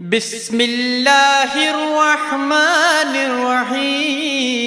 بسم اللہ الرحمن الرحیم۔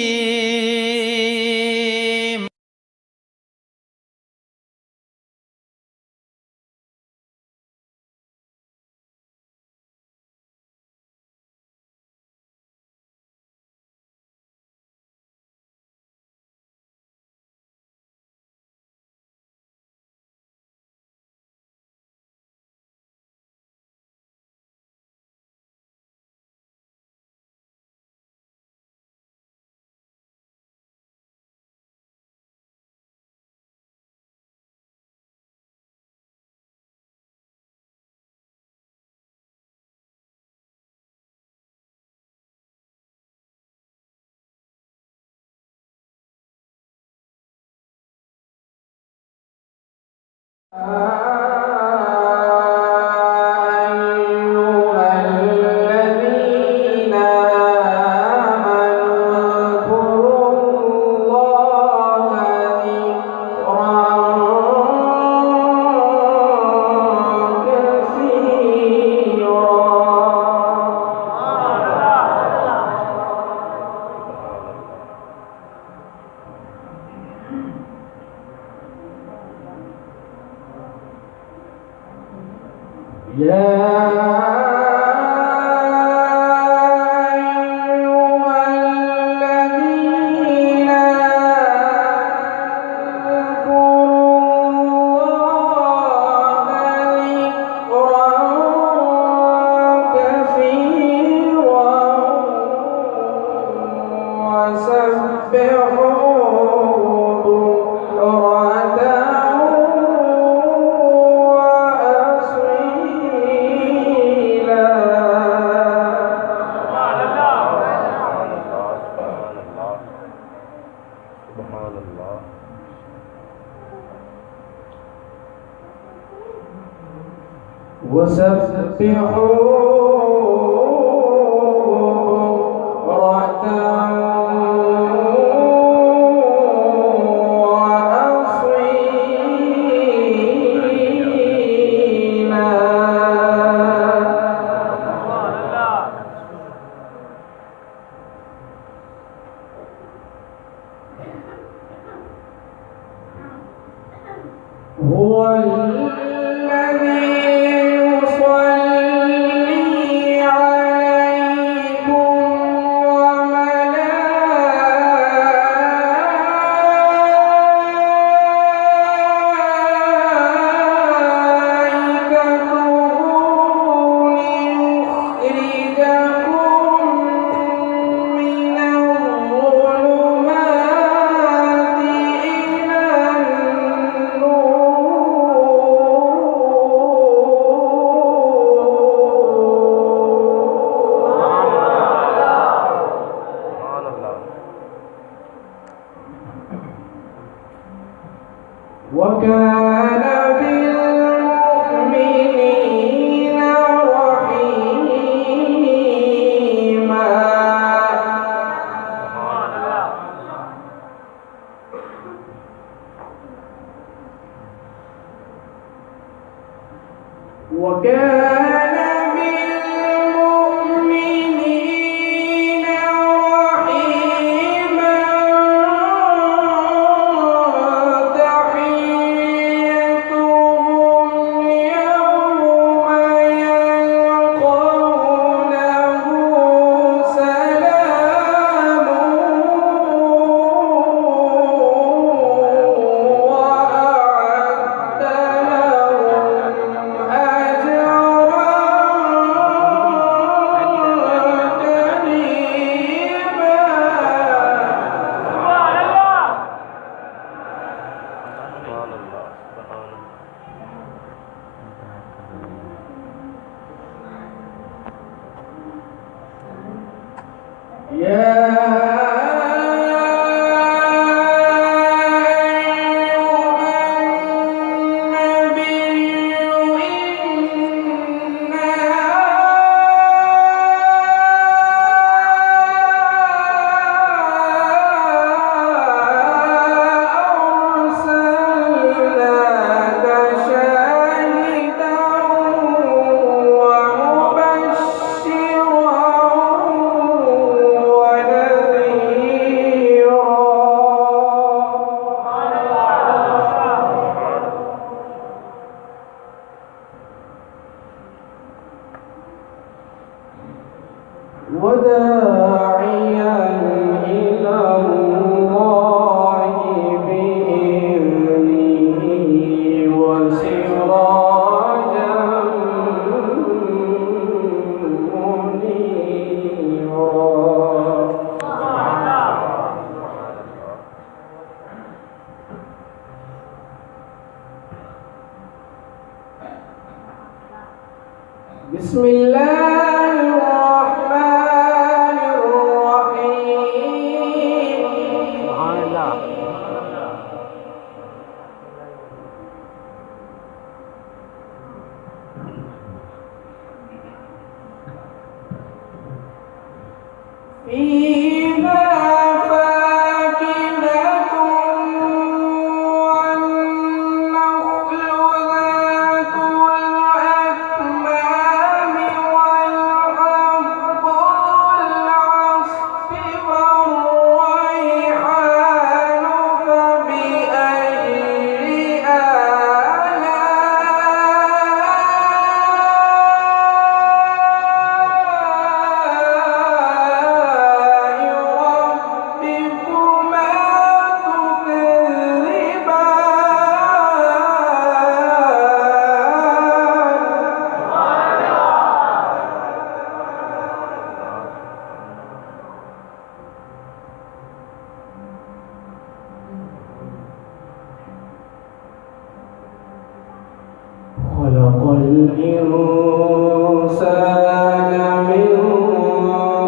وداعيا إلى الله بإذنه وسراجا بسم الله الرحمن الرحيم. فيها فاكهة والنخل ذات الأكمام والحب العصف والريحان فبأي خلق الإنسان من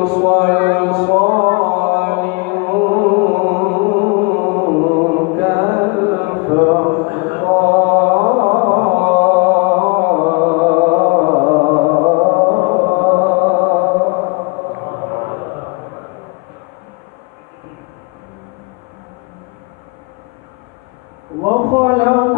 صلصال كالفخار وخلق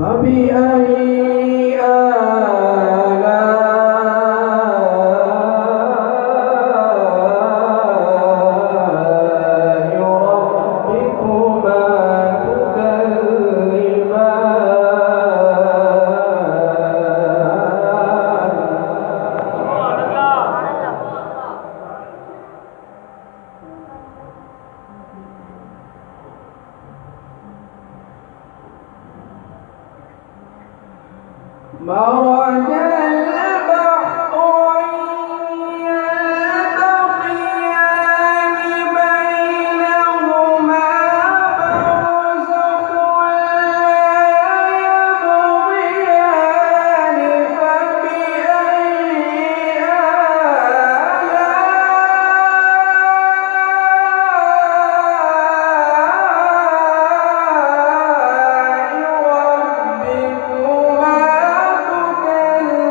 فبأي مرج البحرين يلتقيان بينهما برزخ لا يبغيان فبأي آلاء ربكما تكذبان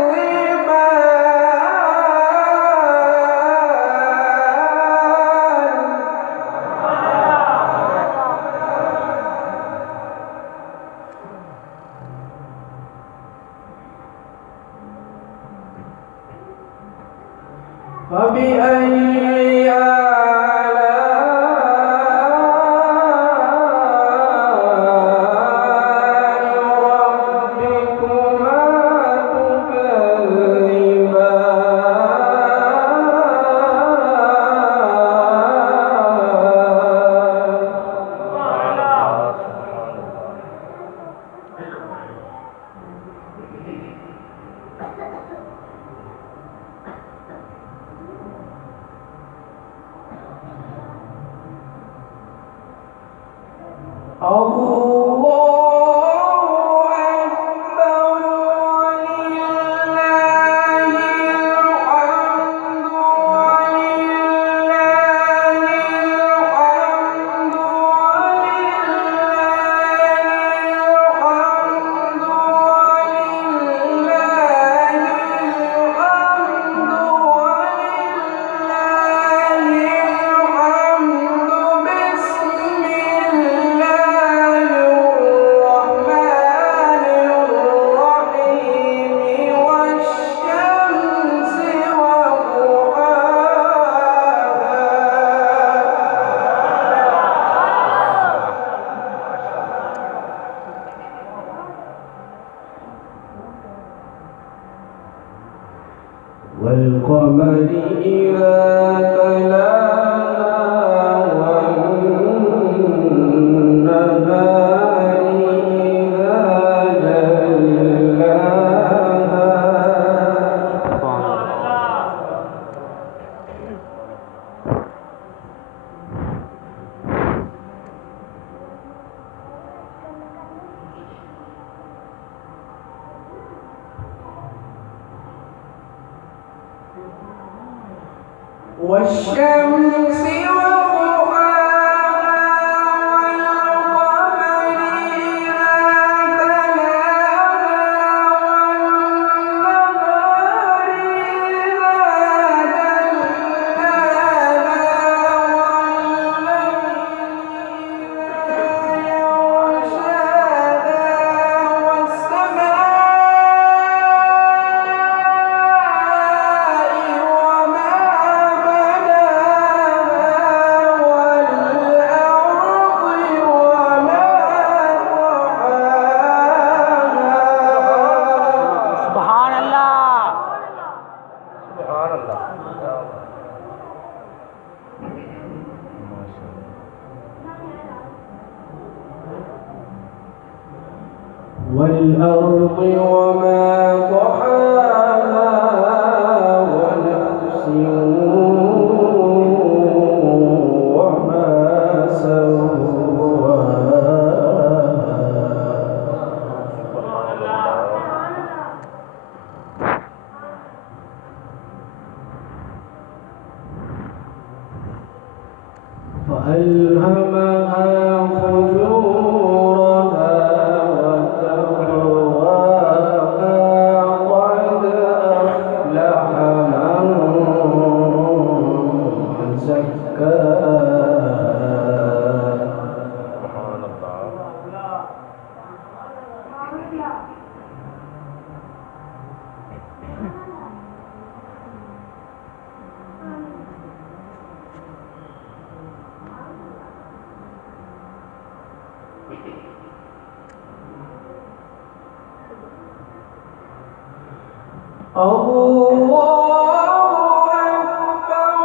والقمر إذا تلاها والنهار إذا جلاها والشمس وضحاها والقمر إذا تلاها والنهار إذا جلاها والليل إذا يغشاها والسماء والأرض وما طحاها ونفس وما سواها فألهمها فجورها وتقواها قد أفلح من زكاها سبحان الله. الله أكبر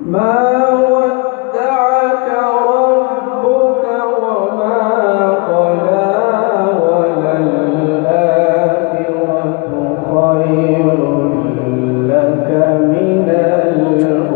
ما ودعك ربك وما قلى وللآخرة خير لك من الأولى.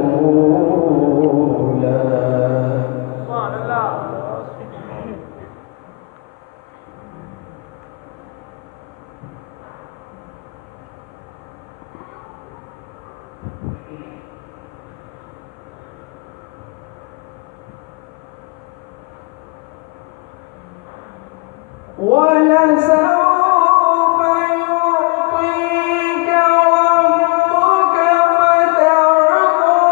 ولسوف يعطيك ربك فترضى.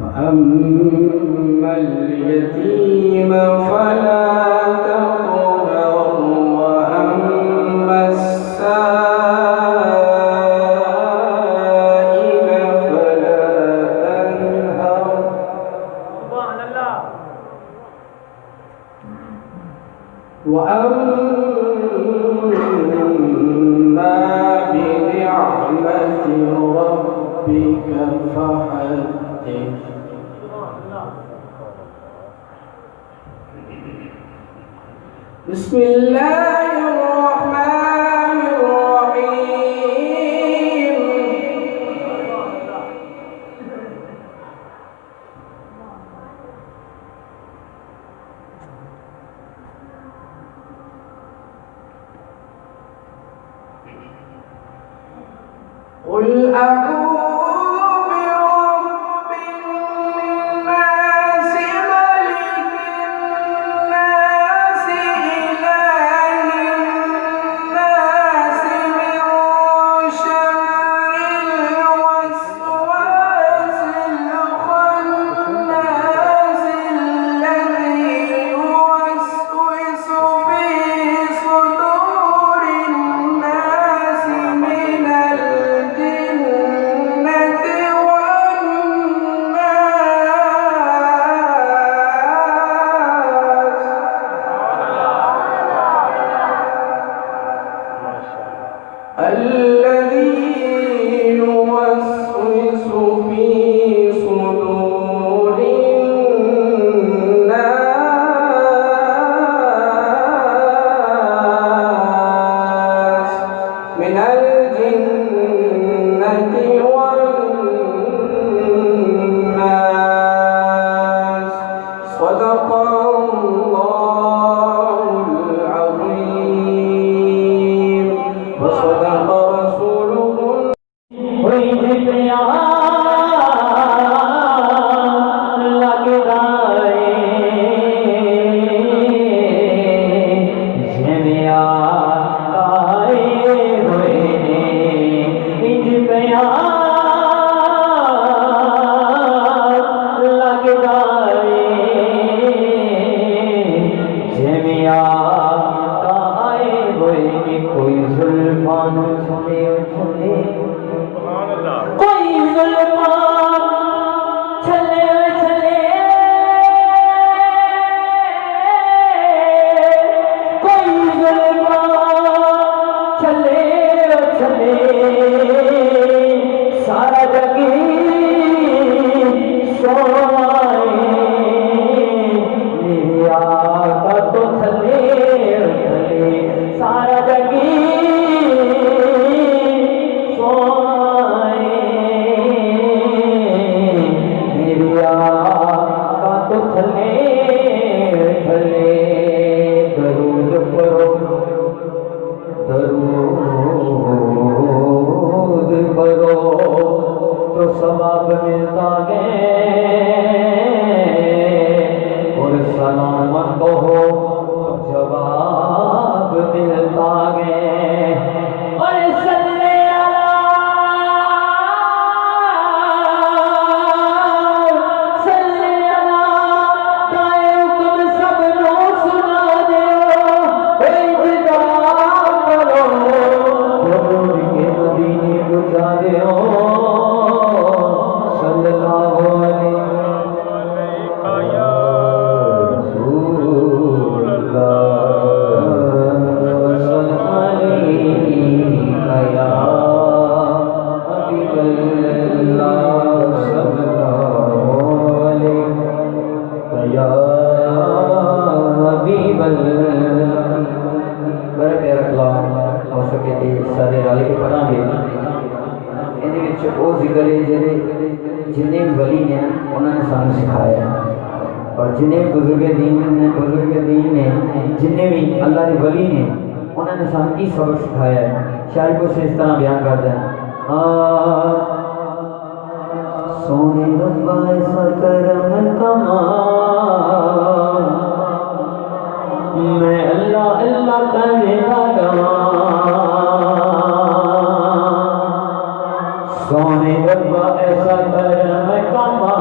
فأما اليتيم فلا تقهر وأما السائل فلا تنهر وأما بنعمة ربك فحدث بسم الله الرحمن الرحيم قل أعوذ برب الناس ملك الناس إله الناس من شر الوسواس الخناس الذي يوسوس في صدور الناس من الجنة والناس الذي يوسوس في صدور الناس من الجنة والناس صدق الله العظيم وصدق رسوله کوئی زلفان چھلے چھلے کوئی زلفان چھلے چھلے کوئی زلفان چھلے چھلے سارا جگی سوائے میری آقا تو چھلے چھلے سارا جگی سوائے میری آقا تو چھلے چھلے درود پڑھو درود پڑھو تو ثواب ملتا ہے اور سلام کہو تو جواب ملتا ہے اور صلی تم سب نو سنا دیو درود کے مدینے بجا دیو صلی اللہ علیہ رسول اللہ صلی علیہ یا حبیب اللہ صلی اللہ علیہ یا حبیب اللہ بڑا پیارا کلام ہو سکے تے سارے رل کے پڑھاں گے ان وچ او ذکر ہے جڑے جن ولی نے انہوں نے سانو سکھایا اور جن بزرگ دین نے جن بھی اللہ کے ولی نے انہوں نے سانو کی سبق سکھایا ہے شاعر کو سے اس طرح بیان کرتے ہیں سونے ربا ایسا کرم کما میں اللہ اللہ کرنے لگا سونے ربا ایسا کرم کما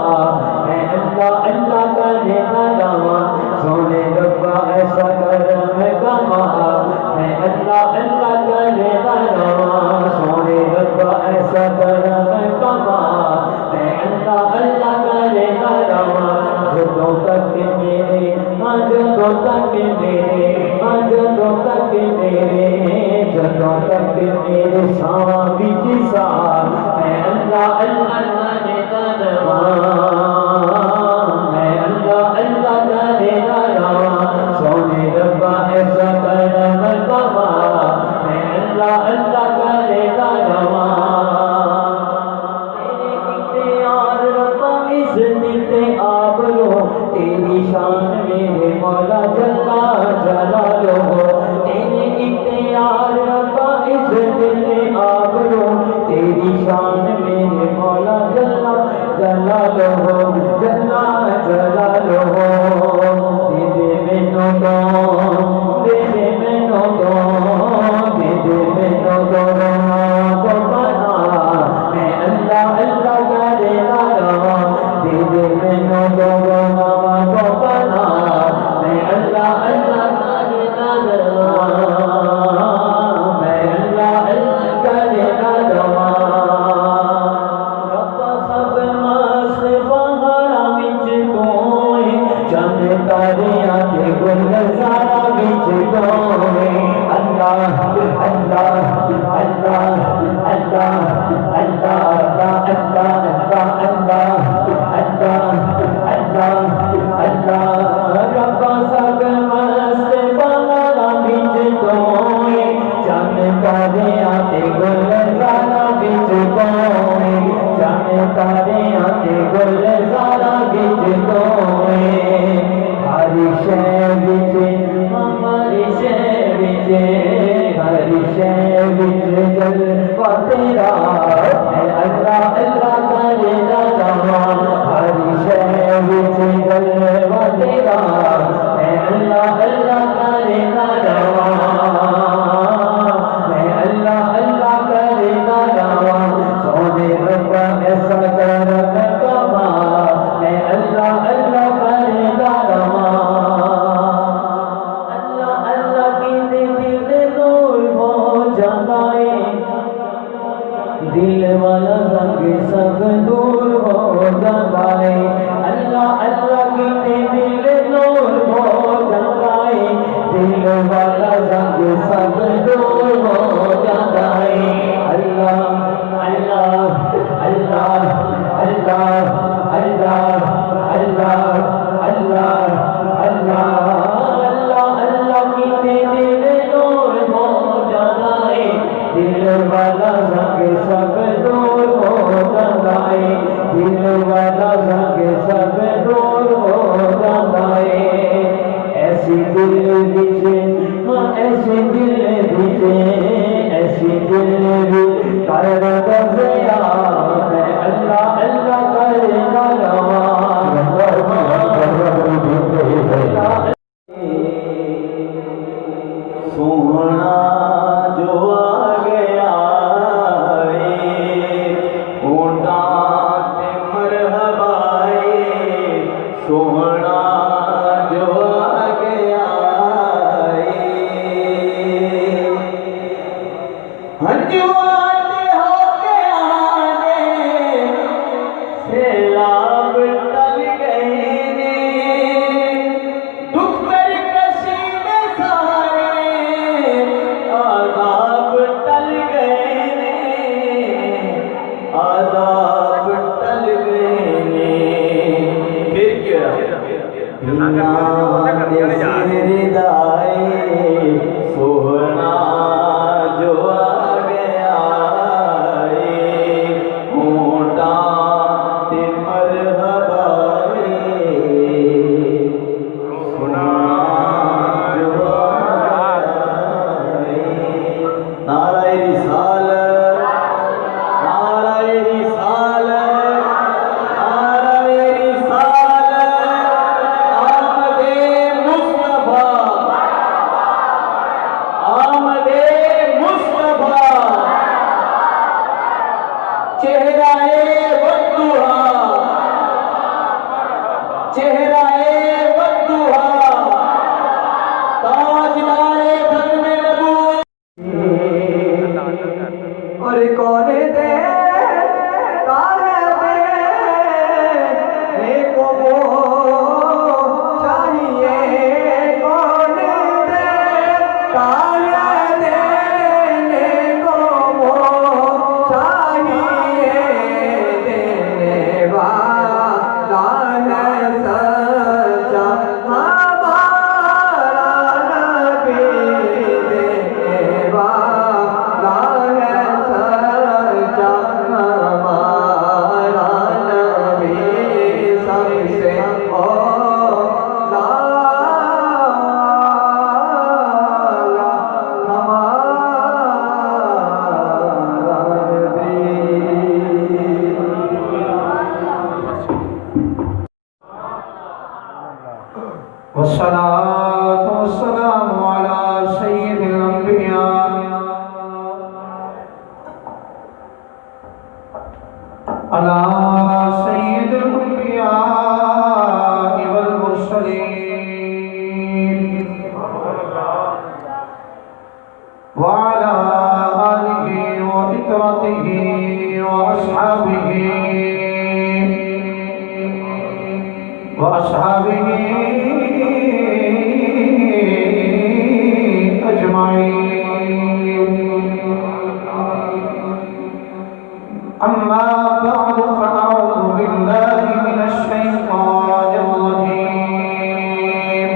أما بعد فأعوذ بالله من الشيطان الرجيم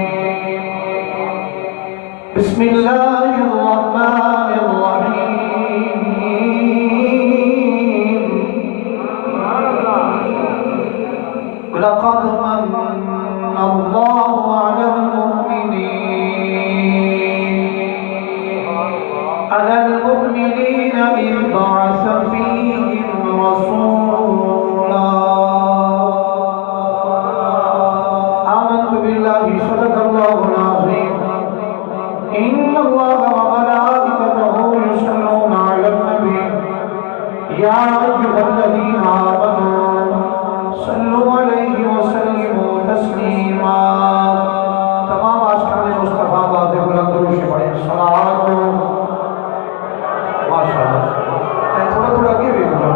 بسم الله الرحمن الرحيم لقد من الله على المؤمنين إذ بعث فيهم رسولا آمنت بالله صدق الله العظيم إن الله وملائكته يصلون على النبي يا أيها الذين آمنوا صلوا عليه وسلموا تسليما تمام آشکار مصطفیٰ بات بلند درود سے پڑھیں صلوات ماشاءاللہ تھوڑا تھوڑا آگے بھی ہو جاؤ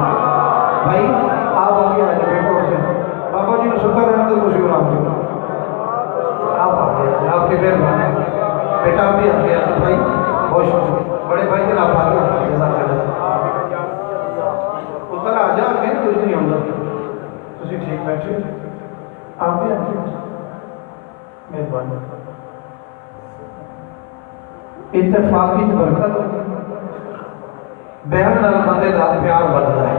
بھائی آپ آگے آ جائیں بیٹھو سے بابا جی نے سنتا رہنا تو خوشی ہو رہا ہوں آپ آگے آپ کے پیر بھائی بیٹا بھی آگے آتے بھائی بہت شکریہ بڑے بھائی کے آپ آگے آتے جزاک اللہ اوپر آ جا آگے کچھ نہیں ہوگا تسی ٹھیک بیٹھے آپ بھی آگے مہربانی اتفاقی برکت بہن نال بندے دا پیار بڑھتا ہے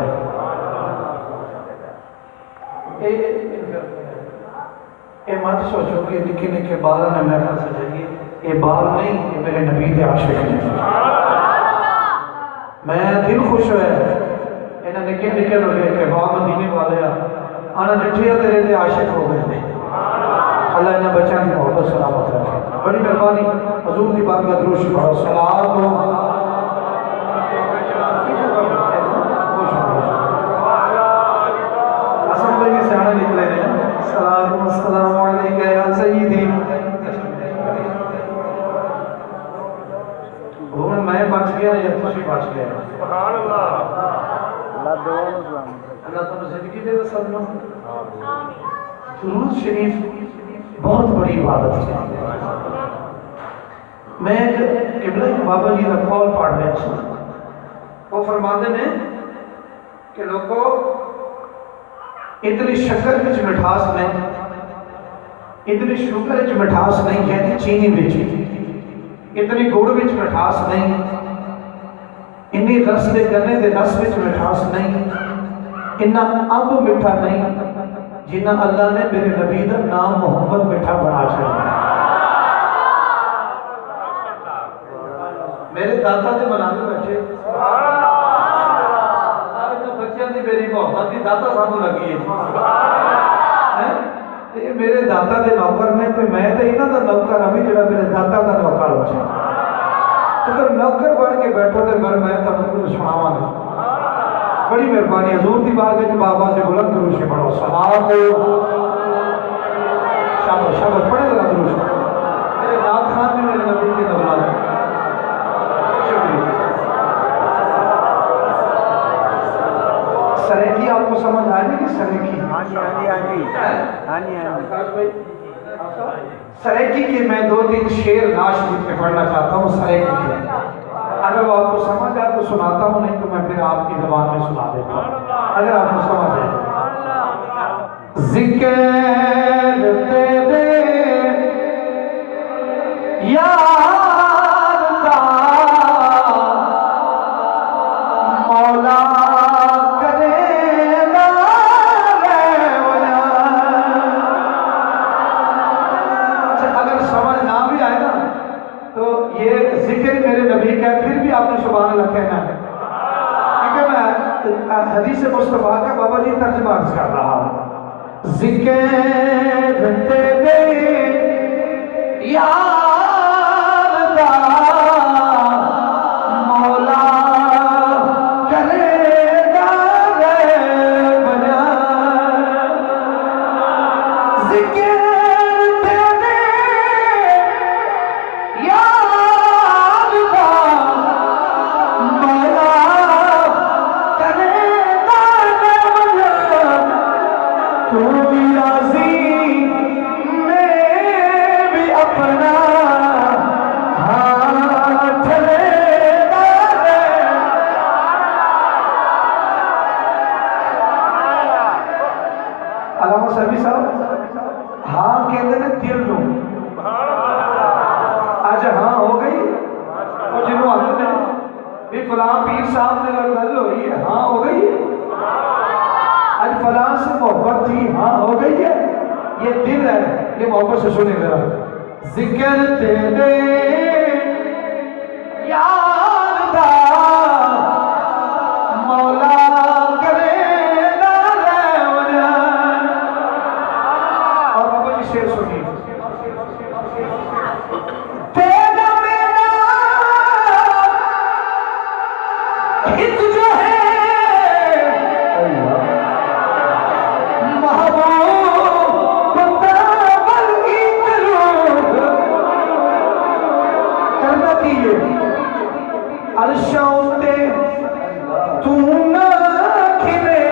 اے مت سوچو کہ نکے نکے بالاں نے محفل سجائی یہ بال نہیں یہ میرے نبی دے عاشق ہیں میں دل خوش ہویا انہاں نکے نکے نو لے کے باغ مدینے والے آنا ڈٹھیا تیرے دے عاشق ہو گئے نے اللہ انہاں بچیاں دی محبت سلامت رکھے بڑی مہربانی حضور دی بارگاہ درود شریف پڑھو صلوات ہو السلام علیکم یا سیدی ہن میں بچ گیا یا تسی بچ گئے سبحان اللہ اللہ دونوں سلام اللہ تمہیں زندگی دے سبنا درود شریف بہت بڑی عبادت ہے میں قبلہ بابا جی کا قول پڑھ رہا ہوں وہ فرماتے ہیں کہ لوگوں اتنی شکر وچ مٹھاس نہیں اتنی شکر وچ مٹھاس نہیں ہے چینی وچ اتنی گڑ وچ مٹھاس نہیں انی رس دے گنے دے رس وچ مٹھاس نہیں اتنا اب میٹھا نہیں جنہ اللہ نے میرے نبی دا نام محمد میٹھا بنا چھڑا میرے دادا دے منانے بیٹھے بچیاں دی میری محبت دی دادا سانو لگی ہے یہ میرے دادا دے نوکر نے تو میں تے انہاں دا نوکر ابھی جڑا میرے دادا دا نوکر ہو جائے اگر نوکر بن کے بیٹھو تے میں تمہیں کچھ سناواں گا بڑی مہربانی حضور دی بارگاہ وچ بابا سے بلند درود سے پڑھو صلوات شاباش شاباش پڑھے ذرا درود میرے نات خان نے میرے نبی کے نوالہ سریکی آپ کو سمجھ آئے گی کہ سریکی سریکی کے میں دو تین شعر نعت شریف میں پڑھنا چاہتا ہوں سریکی کے اگر وہ آپ کو سمجھ آئے تو سناتا ہوں نہیں تو میں پھر آپ کی زبان میں سنا دیتا ہوں اگر آپ کو سمجھ آئے ذکر تیرے یار کا مولا آپ نے سبحان اللہ کہنا ہے کیونکہ میں حدیث مصطفیٰ کا بابا جی ترجمہ عرض کر رہا ہوں ذکر تیرے یار دا مولا کرے گا بنا ذکر کوئی راضی میں بھی اپنا یہ دل ہے، یہ محبت سے سنیں ذرا. ذکر تیرے یار دا مولا کرے نہ لیونا. اور بابا جی شعر سنیے. تیرا میرا ہت جو ہے عرشاؤتے تو نہ کھلے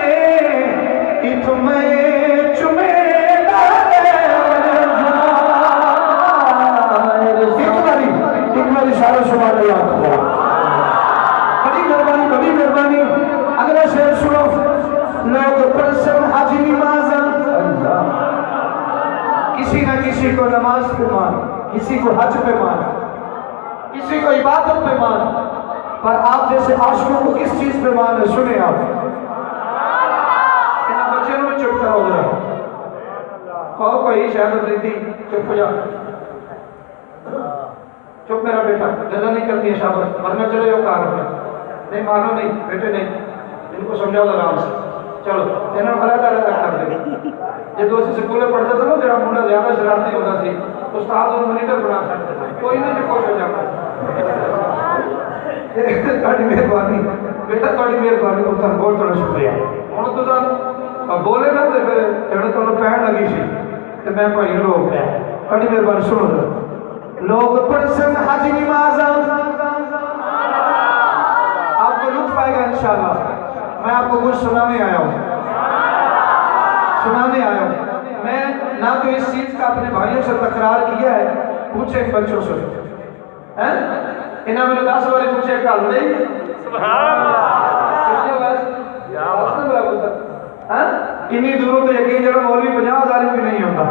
اتمیں چمے ایک باری اشارہ شمار لے آپ بڑی مہربانی. اگلا شعر سنو. لوگ پرسن حج نمازاں، کسی نہ کسی کو نماز پہ مان، کسی کو حج پہ مان، کسی کو عبادت پہ مان، پر آپ جیسے عاشقوں کو کس چیز پہ مان ہے؟ سنیں آپ. ان بچے میں چپ کرو ذرا. کہو کوئی شہادت نہیں تھی، چپ ہو جا. چپ میرا بیٹا، جزا نہیں کرتی ہے شہادت، ورنہ چلو یہ کار ہو گیا. نہیں مانو نہیں بیٹے نہیں، ان کو سمجھاؤ آرام سے. چلو انہوں نے علیحدہ کر دے. یہ دوسری سکولے پڑھتا تھا نا جڑا منڈا زیادہ شرارتی ہوتا سی، استاد اور مانیٹر بنا سکتا کوئی نہیں جو خوش ہو جاتا. تھوڑی مہربانی بیٹا، تھوڑی مہربانی بہت بڑا شکریہ. ہوں تو بولے نا تو پھر جڑے تمہیں پہن لگی سی تو میں بھائی لوگ تھوڑی مہربانی سنو. لوگ پرسن حج نمازاں، آپ کو لطف آئے گا انشاءاللہ. میں آپ کو کچھ سنانے آیا ہوں. میں نہ تو اس چیز کا اپنے بھائیوں سے تکرار کیا ہے. پوچھے بچوں سے انہاں میں 10 بارے پوچھے کال نہیں. سبحان اللہ. انی دوروں تو یقین جڑا مولوی 50,000 بھی نہیں ہوتا.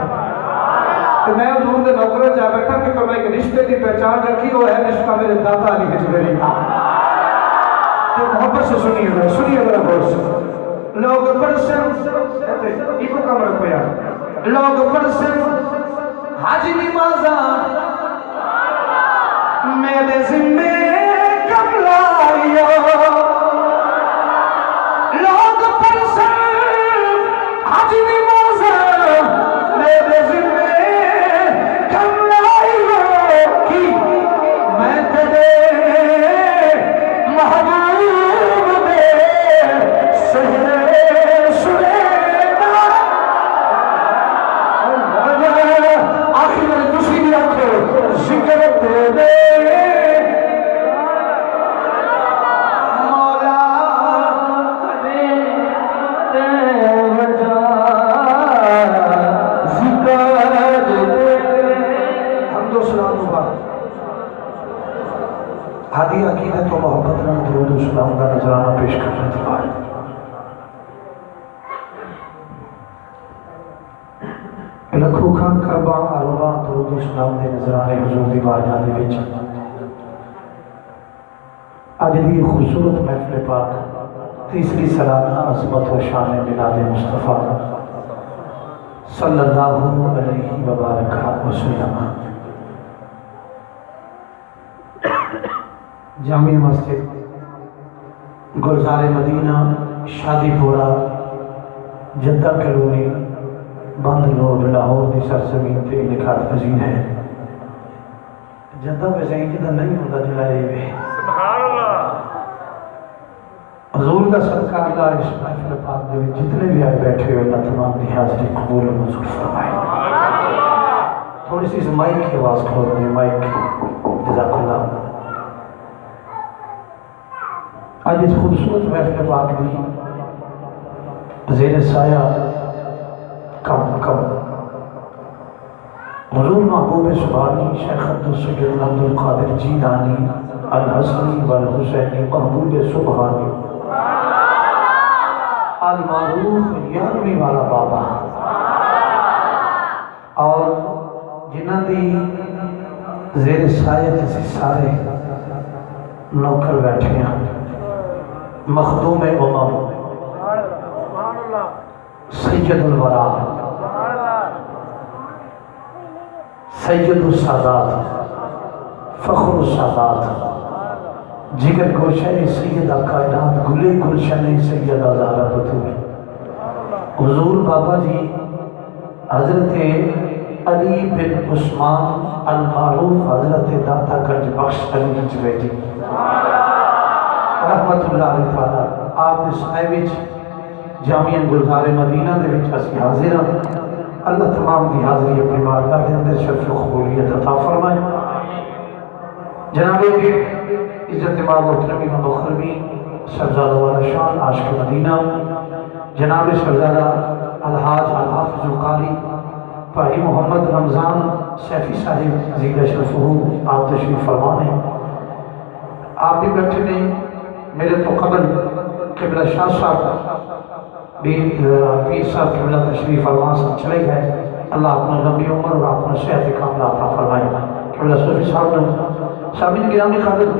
تو میں حضور دے نوکر جا بیٹھا کہ میں ایک رشتے کی پہچان رکھی، وہ ہے رشتہ میرے داتا علی حجویری کا. تو محبت سے سنیے ذرا غور سے. لوگ پرسن ایکو کم رکھو یار. لوگ پرسن حج نمازاں میرے ذمے کم لائیو. لوگ پرسن حج نمازاں میرے ذمے کم لائیو. کی میں تیرے محبوب دے سہرے سنینا. آخر میں دوسری بھی آنکھو ذکر تیرے مولا کرے وجہ ذکر تیرے. حمد و سلام ہوگا. ہادی عقیدت و محبت میں درود و سلام کا نذرانہ پیش کرنے کے بعد لکھو خان کربا عربا درود و سلام دے نظرانے حضور دی بارگاہ دے وچ اج دی خوبصورت محفل پاک تیسری سالانہ عظمت و شان میلاد مصطفیٰ صلی اللہ علیہ وبارک وسلم. جامع مسجد گلزار مدینہ شادی پورہ جدہ کلونی بند روڈ لاہور کی سرزمین پہ انعقاد پذیر ہے. جدہ پہ صحیح جدہ نہیں ہوتا جلائے ہوئے. سبحان اللہ. حضور کا صدقہ اللہ اس محفل پاک دے جتنے بھی آئے بیٹھے ہوئے اللہ تمام کی حاضری قبول و منظور فرمائے. تھوڑی سی مائک کی آواز کھول دیں. مائک جزاک اللہ. آج اس خوبصورت محفل پاک دی زیر سایہ کم حضور محبوب سبحانی شیخ عبدالسجد عبدالقادر جیلانی الحسنی والحسینی محبوب سبحانی المعروف یارویں والا بابا اور جنہ دی زیر سایہ کسی سارے نوکر بیٹھے ہیں. مخدوم امم سید الورا سید السادات فخر السادات جگر گوشہ سیدہ کائنات گلے گلشن سیدہ زہرا بطول حضور بابا جی حضرت علی بن عثمان المعروف حضرت داتا گنج بخش علی جویدی رحمت اللہ علیہ تعالیٰ آپ اس وچ جامعہ گلزار مدینہ دے وچ اسی حاضر ہیں اللہ تمام دی حاضری اپنی بارگاہ دے اندر شرف و قبولیت عطا فرمائے جناب کے عزت مآب محترمین و مخربین شہزادہ والا شان عاشق مدینہ جناب شہزادہ الحاج الحافظ القاری بھائی محمد رمضان سیفی صاحب زیر شرفہ آپ تشریف فرما ہیں آپ بھی بیٹھے نے میرے تو قبل قبلہ شاہ صاحب بھی پیر صاحب قبلہ تشریف فرما سے چلے گئے اللہ اپنا لمبی عمر اور اپنا صحت کاملہ عطا فرمائے قبلہ صوفی صاحب نے سامعین گرامی قدر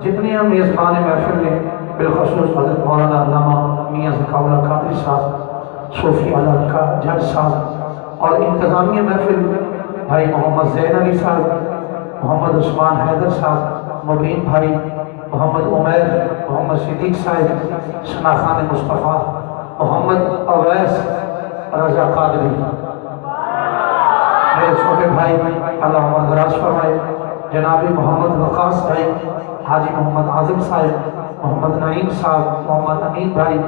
جتنے ہم میزبان محفل میں بالخصوص حضرت مولانا علامہ میاں ذکاء اللہ قادری صاحب صوفی علیہ کا جج صاحب اور انتظامیہ محفل بھائی محمد زین علی صاحب محمد عثمان حیدر صاحب مبین بھائی محمد عمیر محمد صدیق صاحب شناخان مصطفیٰ محمد اویس رضا قادری میرے چھوٹے بھائی اللہ عمر دراز فرمائے جناب محمد وقاص بھائی حاجی محمد عاظم صاحب محمد نعیم صاحب محمد امین بھائی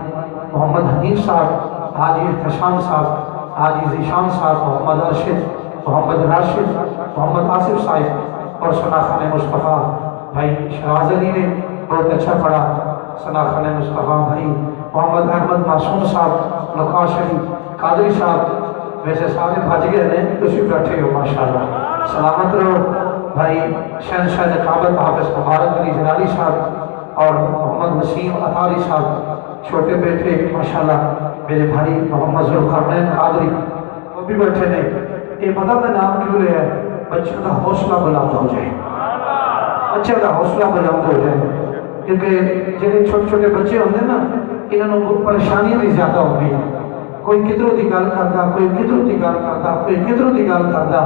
محمد حنیف صاحب حاجی احتشام صاحب حاجی ذیشان صاحب محمد ارشد محمد راشد محمد آصف صاحب اور شناخان مصطفیٰ بھائی شراز علی نے بہت اچھا پڑھا شناخان مصطفیٰ بھائی محمد احمد معصوم صاحب نقاش علی قادری صاحب ویسے سارے بھج گئے ہیں تسی بیٹھے ہو ماشاءاللہ سلامت رہو بھائی شہنشاہ نقابت حافظ مبارک علی جلالی صاحب اور محمد وسیم اطاری صاحب چھوٹے بیٹے ماشاءاللہ میرے بھائی محمد ذوالقرنین قادری وہ بھی بیٹھے نے یہ پتہ میں نام کیوں لے ہے بچوں کا حوصلہ بلند ہو جائے بچے کا حوصلہ بلند ہو جائے کیونکہ جہاں چھوٹے چھوٹے بچے ہوتے ہیں نا انہوں کو پریشانیاں بھی زیادہ ہوتی ہیں کوئی کدھروں کی گل کرتا کوئی کدھروں کی گل کرتا کوئی کدھروں کی گل کرتا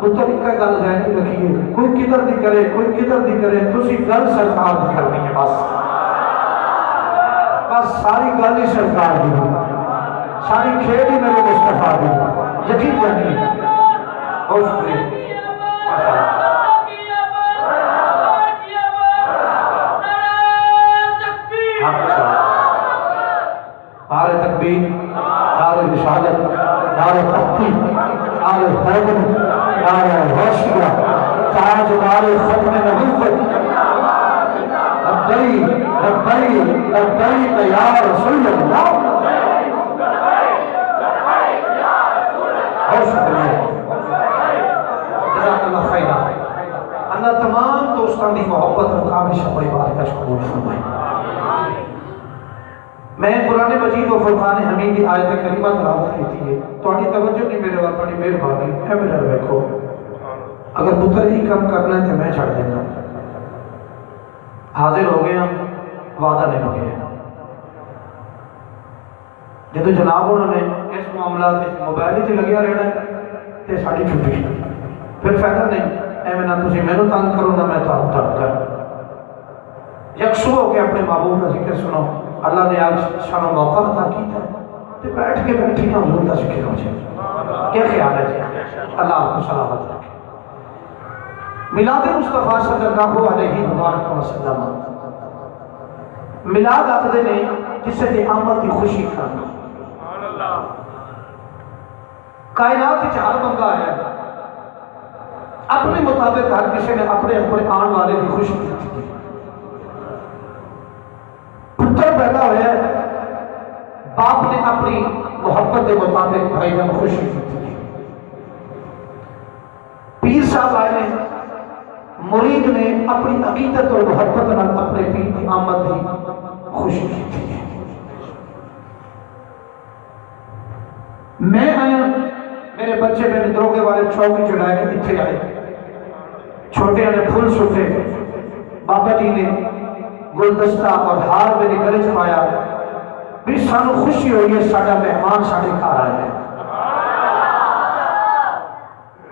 پتر ایک گل ذہن میں رکھیے کوئی کدھر دی کرے کوئی کدھر دی کرے تسی گل سرکار دی کرنی ہے بس ساری گل ہی سرکار دی ساری کھیل ہی میرے مصطفیٰ دی یقین جانیے بہت شکریہ نعرہ تکبیر نعرہ رسالت نعرہ تحقیق نعرہ حیدر نعرہ غوثیہ تاجدار ختم نبوت لبیک لبیک لبیک یا رسول اللہ بہت شکریہ جزاک اللہ خیر اللہ تمام دوستان دی محبت اور کامش اپنی بات کا قبول فرمائے میں قرآن مجید و فرقان حمید کی آیت کریمہ تلاوت کی ہے تو آنی توجہ نہیں میرے بات بڑی مہربانی ہے میرا رکھو اگر پتر ہی کم کرنا ہے تو میں چھڑ دینا حاضر ہو گیا وعدہ نہیں ہو گیا جب جناب انہوں نے اس معاملات میں موبائل ہی لگیا رہنا ہے تو ساڑھی چھٹی پھر فائدہ نہیں اے میں نہ تجھے میں نو تنگ کروں نہ میں تو تنگ کر یکسو ہو کے اپنے محبوب کا ذکر سنو اللہ نے آج شان و موقع عطا کیتا ہے تو بیٹھ کے بیٹھی نہ حضور کا ذکر ہو جائے کیا خیال ہے جی اللہ آپ کو سلامت رکھے میلاد مصطفیٰ صلی اللہ علیہ وسلم میلاد آخدے نے جسے کہ آمد کی خوشی کرنا کائنات کی ہر بندہ ہے اپنے مطابق ہر کسی نے اپنے اپنے آن والے کی خوشی کی تھی پتر پیدا ہویا ہے باپ نے اپنی محبت کے مطابق بھائی جان خوشی کی تھی پیر صاحب آئے نے مرید نے اپنی عقیدت اور محبت نے اپنے پیر کی آمد کی خوشی کی تھی میں آیا میرے بچے میرے دروگے والے چوکی چڑھائے کے اتھے آئے چھوٹے نے پھول سٹے بابا جی نے گلدستہ اور ہار میرے گلے چھپایا بھی سانو خوشی ہوئی ہے ساڑھا مہمان ساڑھے گھر آئے ہیں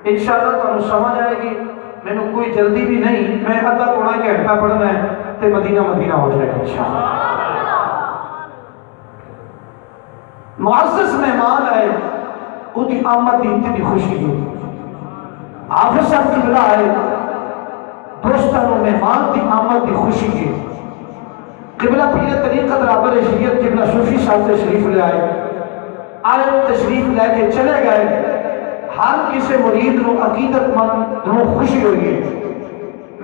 انشاءاللہ تمہیں سمجھ آئے گی. میں کوئی جلدی بھی نہیں, میں آدھا پونا گھنٹہ پڑھنا ہے تے مدینہ مدینہ ہو جائے گا انشاءاللہ. معزز مہمان آئے, وہ کی آمد دی اتنی خوشی ہوئی. حافظ صاحب قبلہ آئے, دوستانوں مہمان دی آمد دی خوشی کی. قبلہ پیر طریقت رابر شریعت قبلہ صوفی صاحب تشریف لے آئے. آئے تشریف لے کے چلے گئے. ہر کسی مرید نو عقیدت مند نو خوشی ہوئی ہے.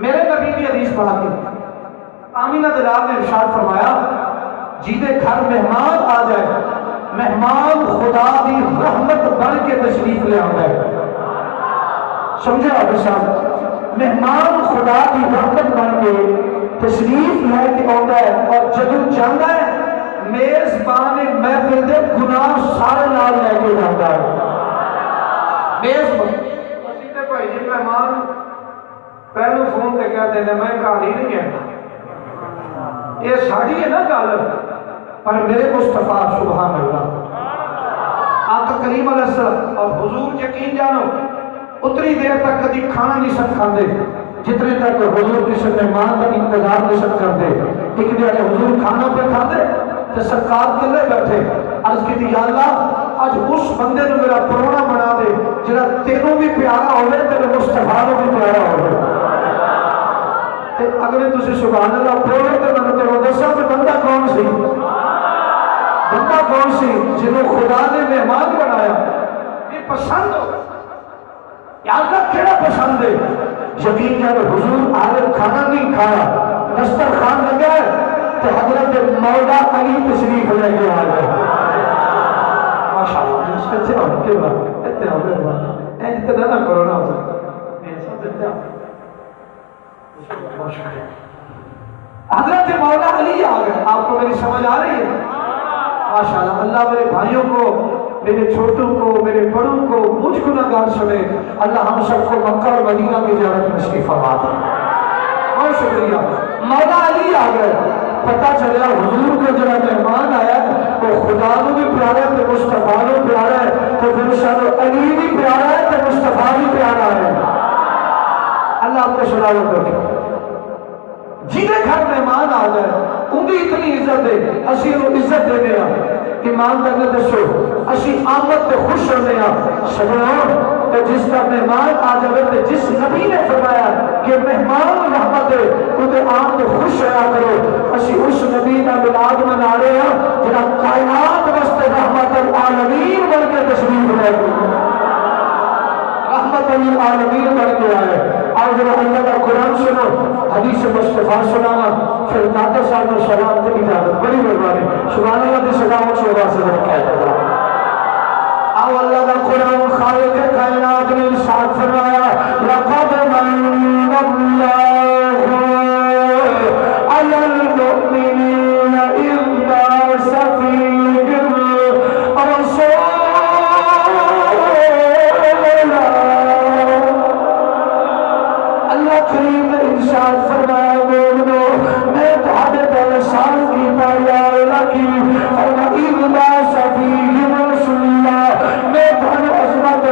میرے نبی کی حدیث پڑھا کے آمینہ دلال نے ارشاد فرمایا, جیدے گھر مہمان آ جائے, مہمان خدا دی رحمت بن کے تشریف لے آتا ہے. سمجھا آپ صاحب, مہمان خدا دی رحمت بن کے تشریف لے کے آتا ہے, اور جدو جانا ہے میزبان محفل دے گناہ سارے نال لے کے جاتا ہے. میزبان اسی تے بھائی جی مہمان پہلو فون تے کہتے ہیں میں گھر ہی نہیں کہتا, یہ ساڑی ہے نا گل, پر میرے مصطفیٰ سبحان اللہ آقا کریم علیہ السلام اور حضور یقین جانو اتنی دیر تک کدی کھانا نہیں سن کھاندے جتنے تک حضور کسی مہمان کا انتظار نہیں سن کرتے. ایک دن حضور کھانا پہ کھاندے تو سرکار کلے بیٹھے, عرض کی یا اللہ آج اس بندے نے میرا پرونا بنا دے جڑا تینوں بھی پیارا ہوئے تیرے مصطفیٰ بھی پیارا ہوئے. اگر تسی سبحان اللہ پڑھو تو میں نے دسا کہ بندہ کون سی, بندہ کون سی جنہوں خدا نے مہمان بنایا. یہ پسند ہو یا اللہ کیڑا پسند ہے. یقین جب حضور عالم کھانا نہیں کھایا, دسترخوان لگا تو حضرت مولا علی تشریف لے کے آ گئے. ماشاءاللہ سچے ہو کے بعد اتنے ہو گئے بعد ایج تو نہ کرو نا حضرت مولا علی آ گئے. آپ کو میری سمجھ آ رہی ہے؟ ماشاءاللہ. اللہ میرے بھائیوں کو, میرے چھوٹوں کو, میرے بڑوں کو, مجھ کو نہ گار سنے, اللہ ہم سب کو مکہ اور مدینہ کی زیارت نصیب فرما دے. بہت شکریہ. مولا علی آ گئے. پتہ چلا حضور کو جڑا مہمان آیا وہ خدا کو بھی پیارا ہے تو مصطفیٰ کو پیارا ہے, تو پھر شاید علی بھی پیارا ہے تو مصطفیٰ بھی پیارا ہے. اللہ آپ کو سلامت رکھے. جنہیں گھر مہمان آ جائے ان کی اتنی عزت ہے, اسی انہوں عزت دینے ہیں. ایمان کرنے دسو اسی آمد پہ خوش ہونے ہیں. سبحان کہ جس کا مہمان آ جائے تو جس نبی نے فرمایا کہ مہمان رحمت ہے انہیں آم تو خوش رہا کرو. اسی اس نبی کا ملاد منا رہے ہیں جنہاں کائنات وسط رحمت العالمین بن کے تشریف لے گئے, رحمت العالمین بن کے آئے. آج جب اللہ کا قرآن سنو, حدیث مصطفیٰ سنانا, پھر داتا صاحب نے سلام کی اجازت. بڑی مہربانی. سبحان اللہ کی سلامت سے اللہ سے کہتا ہے. آو اللہ کا قرآن خالق کائنات نے ارشاد فرمایا لقد من اللہ علی المؤمنین اذ بعث فیہم رسولا. اللہ کریم نے ارشاد فرمایا مومنو میں تمہارے پہ احسان کیتا یا اللہ کی فرمایا اذ بعث فیہم رسولا. میں تمہیں عظمت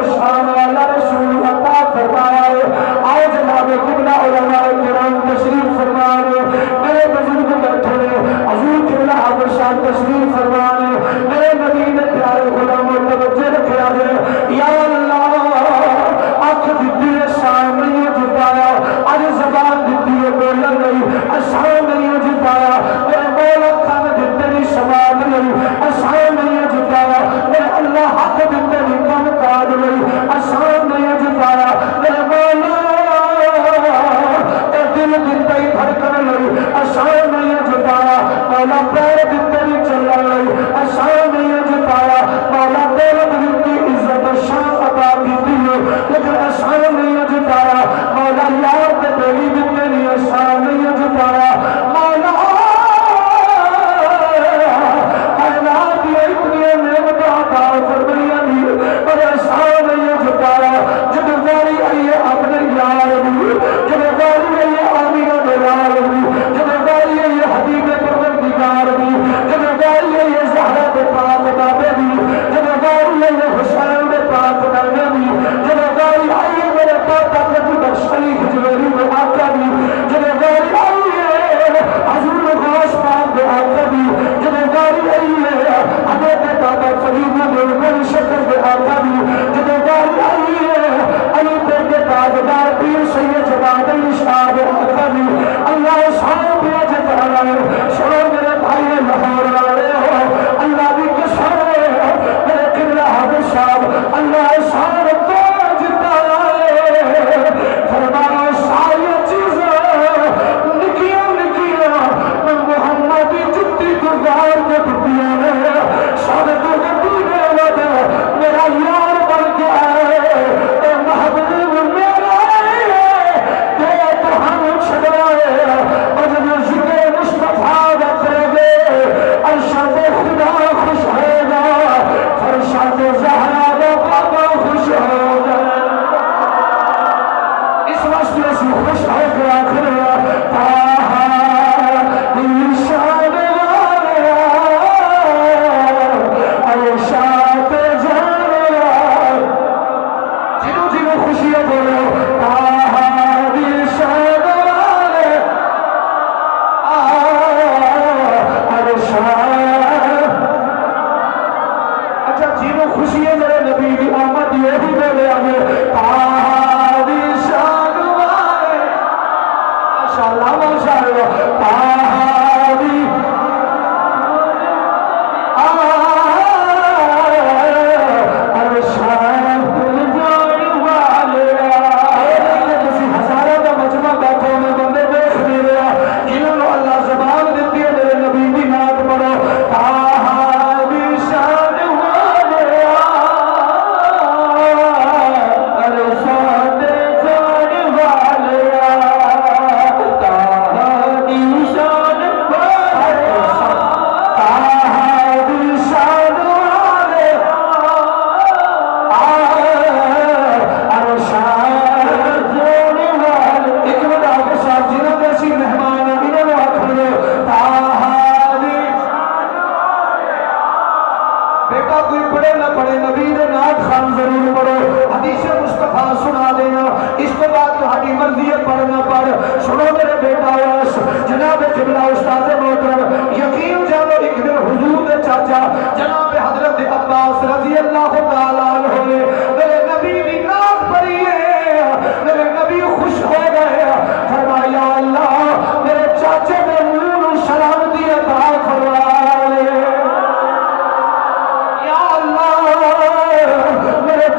بیٹا کوئی پڑھے نہ پڑھے نبی دے نعت خوان ضرور پڑھو حدیث مصطفیٰ سنا دینا اس کے بعد تہاڈی مرضی ہے پڑھ نہ پڑھ سنو میرے بیٹا واس جناب قبلہ استاد محترم یقین جانو ایک دن حضور دے چاچا جناب حضرت عباس رضی اللہ تعالیٰ عنہ نے میرے نبی دی نعت پڑھی ہے میرے نبی خوش ہو گئے فرمایا اللہ میرے چاچے دے منہ سلامتی عطا فرما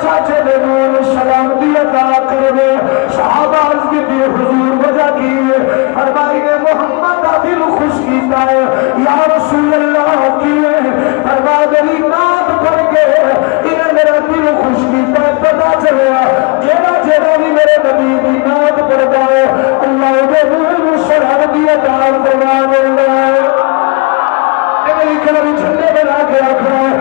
چاچے دے نور سلامتی عطا کرے صحابہ عرض کی بھی حضور وجہ کی فرمائی نے محمد دل خوش کیتا ہے یا رسول اللہ کی فرما میری نعت پڑھ کے انہیں میرا دل خوش کیتا ہے پتا چلیا جیڑا جیڑا بھی میرے نبی کی نعت پڑھتا ہے اللہ دے نور سلامتی عطا فرما دینا ہے میری کلمہ جھنڈے بنا کے رکھنا ہے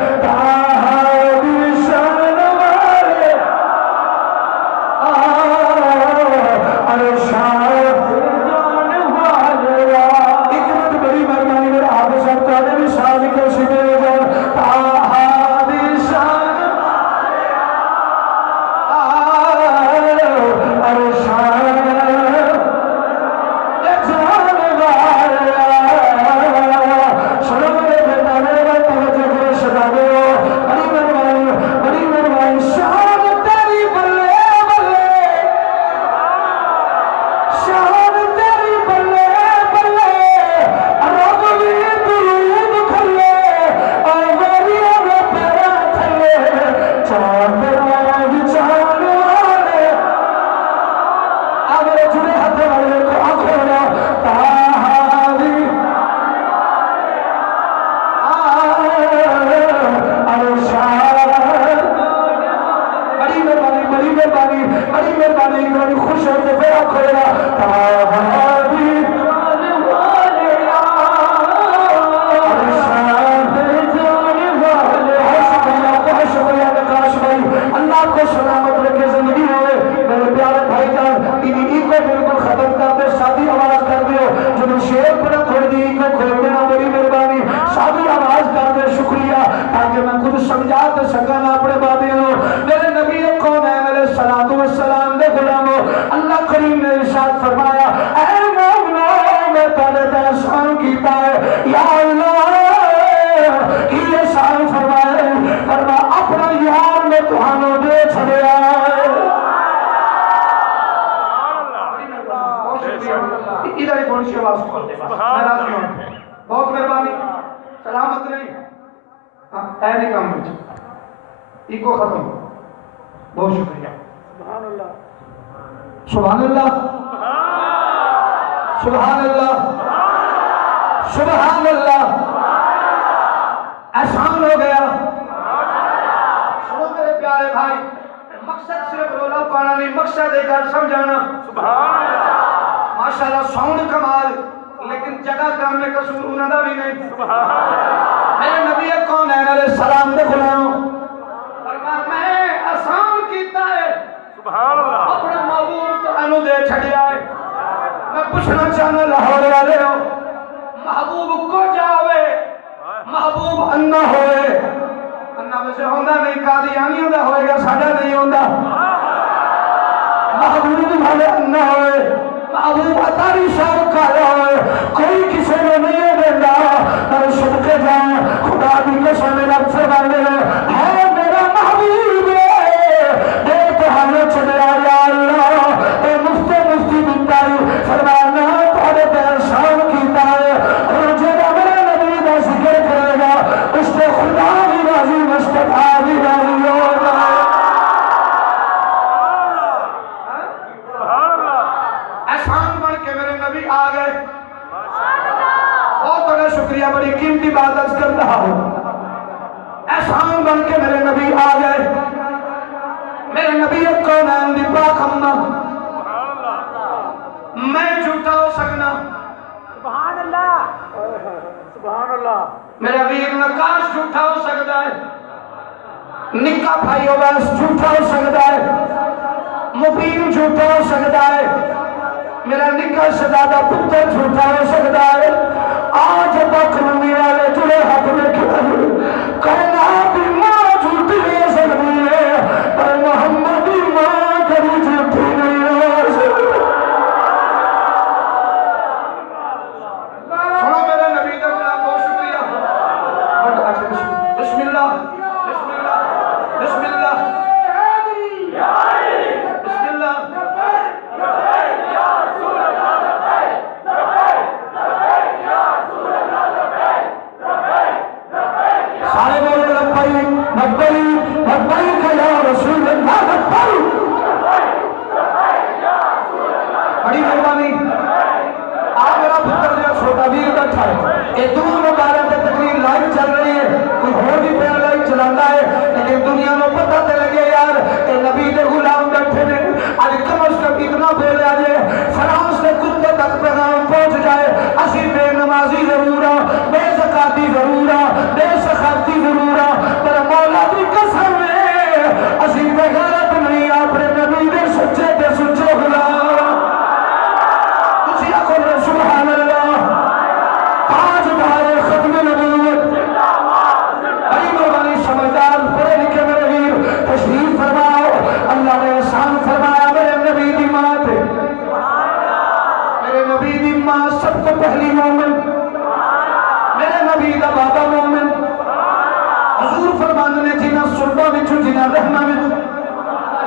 بہت مہربانی سلامت نہیں اینے کام میں ایکو ختم بہت شکریہ سبحان اللہ سبحان اللہ سبحان اللہ سبحان اللہ احسان ہو گیا سنو میرے پیارے بھائی مقصد صرف رولا پانا نہیں مقصد ایک سمجھانا سبحان اللہ ماشاءاللہ ساؤنڈ کمال لیکن جگہ کام میں قصور انہوں دا بھی نہیں میرے نبی کون ہے علیہ السلام دے غلام فرمایا میں آسان کیتا ہے سبحان اللہ اپنا محبوب تو انو دے چھڑیا ہے میں پوچھنا چاہنا لاہور والے ہو محبوب کو جاوے محبوب انا ہوئے انا میں سے ہوندہ نہیں قادیانیوں دا ہوئے گا ساڑھا نہیں ہوندہ محبوب والے انا ہوئے محبوب اتاری شاہ کا ہوئے کوئی کسی نے نہیں دینا میں صدقے جاؤں خدا بھی قسم رب فرمانے ہے میرا محبوب دے تو ہمیں چلے یا اللہ اے مفتی بنتاری فرمانا تھوڑے پہشان کیتا ہے اور جب میرے نبی کا ذکر کرے گا اس نے خدا بھی راضی مصطفیٰ بھی راضی ہوگا شکریہ بڑی قیمتی بات عرض کر رہا ہوں احسان بن کے میرے نبی آ گئے میرے نبی کونین دی پاک اماں میں جھوٹا ہو سکنا سبحان اللہ سبحان اللہ میرا ویر نکاش جھوٹا ہو سکتا ہے نکا بھائی بس جھوٹا ہو سکتا ہے مبین جھوٹا ہو سکتا ہے میرا نکا شہزادہ پتر جھوٹا ہو سکتا ہے آج تک منی والے جڑے ہاتھ میں کھڑے کہنا بھی لبیک یا رسول اللہ لبیک۔ بڑی مہربانی آپ میرا پتر جو چھوٹا ویر بیٹھا ہے یہ دور مبارک تے تقریر لائیو چل رہی ہے کوئی ہور بھی پیا لائیو چلانا ہے لیکن دنیا کو پتہ تے لگے یار کہ نبی دے غلام بیٹھے نے آج کم از کم اتنا بولے آجے فرانس کے کتے تک پیغام پہنچ جائے اسی بے نمازی ضرور بے زکاتی ضرور بے سخاوتی ضرور پر مولا دی قسم ہے اسی بے غیرت نہیں اپنے نبی دے سچے تے سچے غلام سبحان اللہ تاجدار ختم نبوت بڑی مہربانی سمجھدار پڑھے لکھے میرے ویر تشریف فرماؤ اللہ نے احسان فرمایا میرے نبی دی ماں تھے میرے نبی دی ماں سب سے پہلی مومن میرے نبی دا بابا مومن حضور فرمانے نے جنہ سنتا وچوں جنہ رحمہ وچوں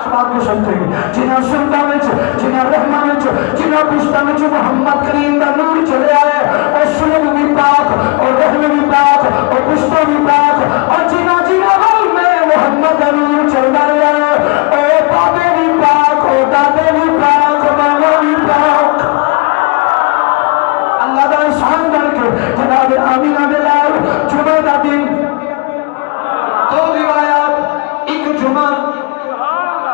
بات کو سمجھتے ہیں جنہ سنتا وچ جنہ رحمہ وچ جنہ پشتا وچ محمد کریم دا نور چلے آئے اور سلم بھی پاک اور رحم بھی پاک اور پشتا بھی پاک اور جنہ غل میں محمد دا نور چلتا رہا ہے اور بابے بھی پاک اور دادے بھی پاک اور ماما بھی پاک اللہ دا احسان کر کے جناب آمینہ بلال جمعہ دا دن دو روایات ایک جمعہ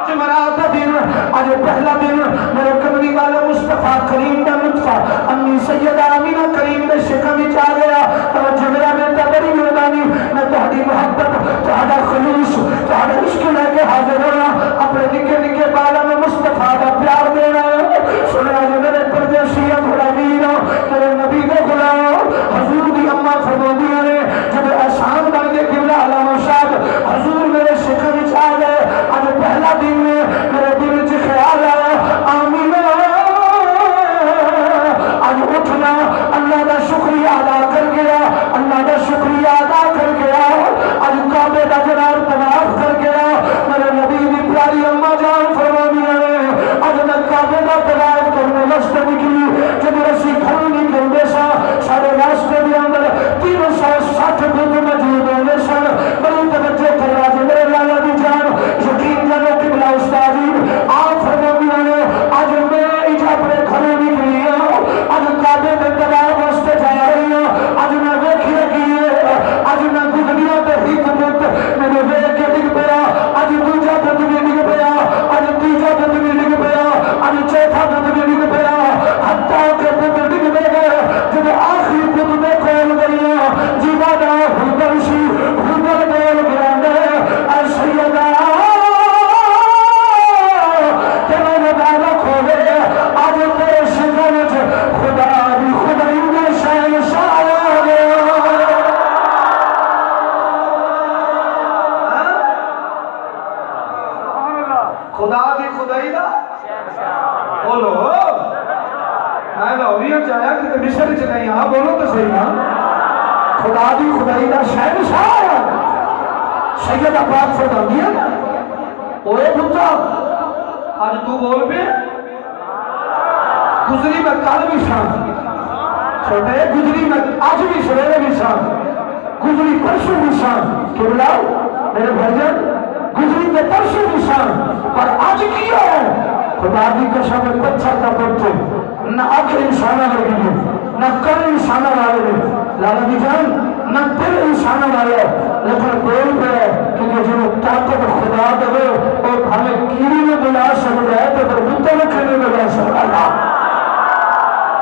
جمعرات دن آج پہلا دن میرے کمری والے مصطفیٰ کریم دا نطفہ امی سیدہ آمینہ کریم دے شکم چاہ گیا توجہ میرا بیٹا بڑی مہربانی میں تہاڈی محبت تہاڈا خلوص تہاڈا عشق لے کے حاضر ہونا اپنے نکے نکے بالا میں مصطفیٰ دا پیار دینا سنیا جو میرے پردیسیت غلامین میرے نبی دے غلام حضور دی اماں فرمودیاں نے جب احسان بن کے قبلہ علامہ شاد حضور میرے شکم چاہ گئے آج پہلا دن میرے دل وچ خیال آیا آمینہ آج اٹھنا اللہ دا شکریہ ادا کر گیا اللہ دا شکریہ ادا کر گیا آج کعبے دا جناب طواف کر گیا میرے نبی دی پیاری اماں جان فرمانیاں نے آج میں کعبے دا طواف کرنے واسطے نکلی جب رسی گھر نکلدے سا سارے راستے دے اندر 360 بت موجود ہوندے سن بڑی توجہ کرا جے میرے لالا دی جان یقین جانو قبلہ استادی آپ فرمانیاں نے آج میں اپنے گھروں نکلی ہوں آج کعبے دے طواف واسطے جا رہی ہوں آج میں ویکھی لگی آج میں گزریاں تے ایک بت میرے ویکھ کے ڈگ پیا آج دوجا بت بھی ڈگ پیا آج تیجا بت بھی ڈگ پیا آج چوتھا بت بھی ڈگ پیا حتیٰ کہ بت ڈگ پہ گئے جب آخری بت میں کھول گئی جیوا دا حضر سی حضر بول گیا اے سیدہ تیرے مبارک ہوئے آج تیرے شکر وچ خدا بھی خدائی دے شہنشاہ خدا دی خدائی دا بولو میں لاہوریاں چاہیا کہ مصر چ نہیں ہاں بولو تو صحیح نا خدا دی خدائی دا شہنشاہ سیدہ پاک فرماندی ہے اوے پترا آج تو بول پہ گزری میں کل بھی شام چھوٹے گزری میں آج بھی سویرے بھی شام گزری پرسوں بھی شام کہ بلاؤ میرے بھائیان گزری میں پرسوں بھی شام پر آج کیا ہے خدا دی قسم میں پتھر کا پتھر نہ آنکھ انسانہ لگی نہ کل انسانہ والے لالا دی جان نہ دل انسانہ والے لیکن بول پہ کیونکہ جو طاقت خدا دے اور ہمیں کیڑی میں بلا سکتا ہے تو کتا میں کھیلے میں بلا سکتا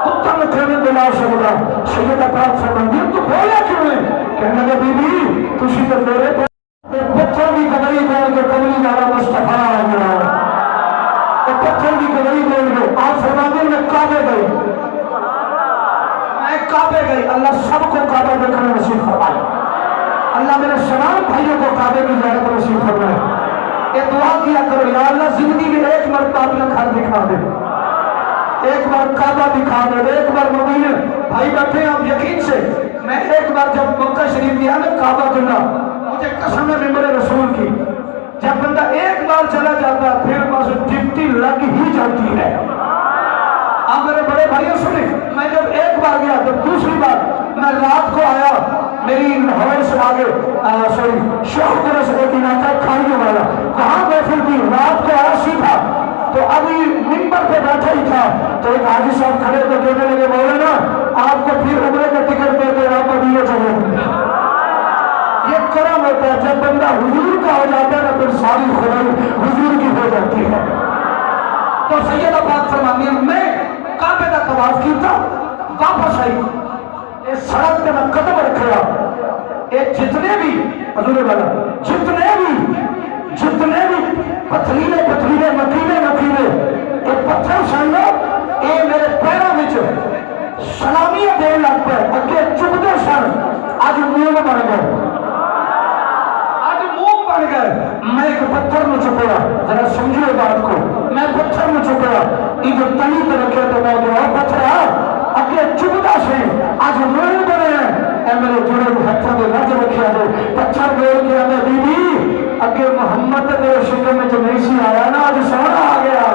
کتا میں کھیلے میں بلا سکتا سیدہ پاک فرماندی تو بولا کیوں ہے کہنے لگا بی بی تسی تو میرے پتھر بھی گدائی بول کے کملی نارا مصطفیٰ آگیا پتھر بھی گدائی بول کے آپ فرماندی میں کعبے گئی میں کعبے گئی اللہ سب کو کعبے دیکھنے نصیب فرمائے اللہ میرے سلام بھائیوں کو کعبے کی زیارت نصیب فرمائے یہ دعا کیا کرو یا اللہ زندگی میں ایک مرتبہ اپنا گھر دکھا دے ایک بار کعبہ دکھا دے ایک بار مدینے بھائی بیٹھے آپ یقین سے میں ایک بار جب مکہ شریف گیا نا کعبہ دلہ مجھے قسم ہے ممبر رسول کی جب بندہ ایک بار چلا جاتا پھر بس ڈپٹی لگ ہی جاتی ہے آپ میرے بڑے بھائیوں سنے میں جب ایک بار گیا تو دوسری بار میں رات کو آیا میری لاہور سے آگے سوری شوق رس لیکن آتا کھانے والا کہاں محفل کی رات کو آسی تھا تو ابھی ممبر پہ بیٹھا ہی تھا تو ایک حاجی صاحب کھڑے تو کہنے لگے مولانا آپ کو پھر عمرے کا ٹکٹ دیتے آپ مدینے چلے یہ کرم ہوتا ہے جب بندہ حضور کا ہو جاتا ہے نا پھر ساری خبر حضور کی ہو جاتی ہے تو سیدہ پاک فرماتی ہے میں کعبے کا طواف کیتا واپس آئی اس سڑک پہ میں قدم رکھا یہ جتنے بھی حضور والا جتنے بھی پتھریلے مکیلے یہ پتھر سن یہ میرے پیروں میں سلامیاں دین لگ پہ اگے چبتے سن اج منہ بن گئے میں ایک پتھر میں چپیا ذرا سمجھو بات کو میں پتھر میں چپیا یہ جو تلی پہ رکھے تو میں جو پتھر اگے چبتا سے اج منہ بنے اے میرے جڑے ہاتھوں میں رج رکھیا دے پتھر بول کے آدھا بی بی اگے محمد دے شکل میں جو نہیں سی آیا نا آج سونا آ گیا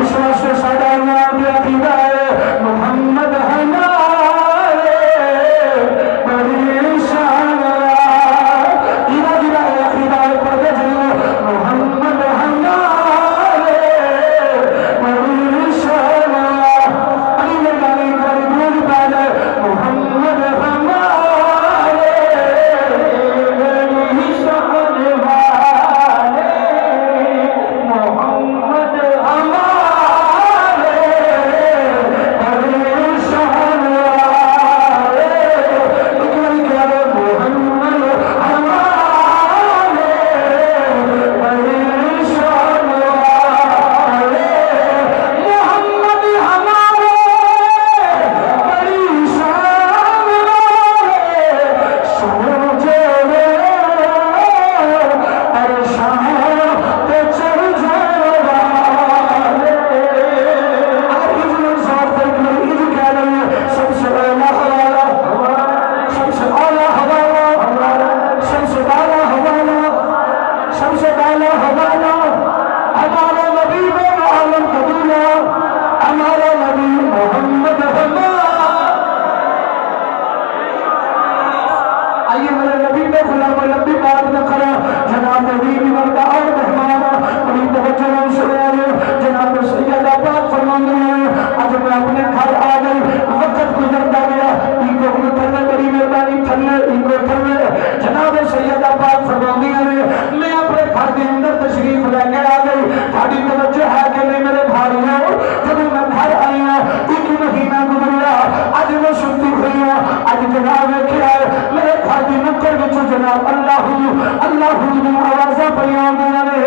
اس واسطے ساڈا نام دیا عقیدہ ہے محمد ہمارے بڑی شان عقیدہ ہے پڑھتے چلو محمد ہمارے بڑی شان علی نے گالی کری دور پا جائے محمد ہمارے بڑی شان والے محمد ہمارے بڑی شان والے ایک باری کہہ دو محمد ہمارے بڑی شان والے محمد ہمارے بڑی شان والے سمجھے ارے شان پہ چل جانے والے اگر اذن صاحب تک میں اذن کہہ رہی ہے سب سے اعلیٰ حوالہ سب سے اعلیٰ حوالہ سب سے اعلیٰ حوالہ سب سے اعلیٰ حوالہ ہمارا نبی میں عالم قبولہ ہمارا نبی محمد آئیے میرے نبی میں غلام لمبی بات نہ کرا جناب نبی کی مردہ اور مہمانہ بڑی توجہ نام سے آئے جناب سیدہ پاک فرمانے ہیں آج میں اپنے گھر آ گئی وقت گزرتا گیا ان کو اپنے تھلے بڑی مہربانی تھلے ان کو تھلے جناب سیدہ پاک فرمانے ہیں میں اپنے گھر کے اندر تشریف لے کے آ گئی تھاڑی توجہ ہے کہ نہیں میرے بھائیوں جب میں گھر آئی ہوں ایک مہینہ گزریا آج میں سنتی ہوئی ہوں آج جناب کیا ہے میرے گھر کی نکر بچو جناب اللہ کی آوازہ بیان دیا نے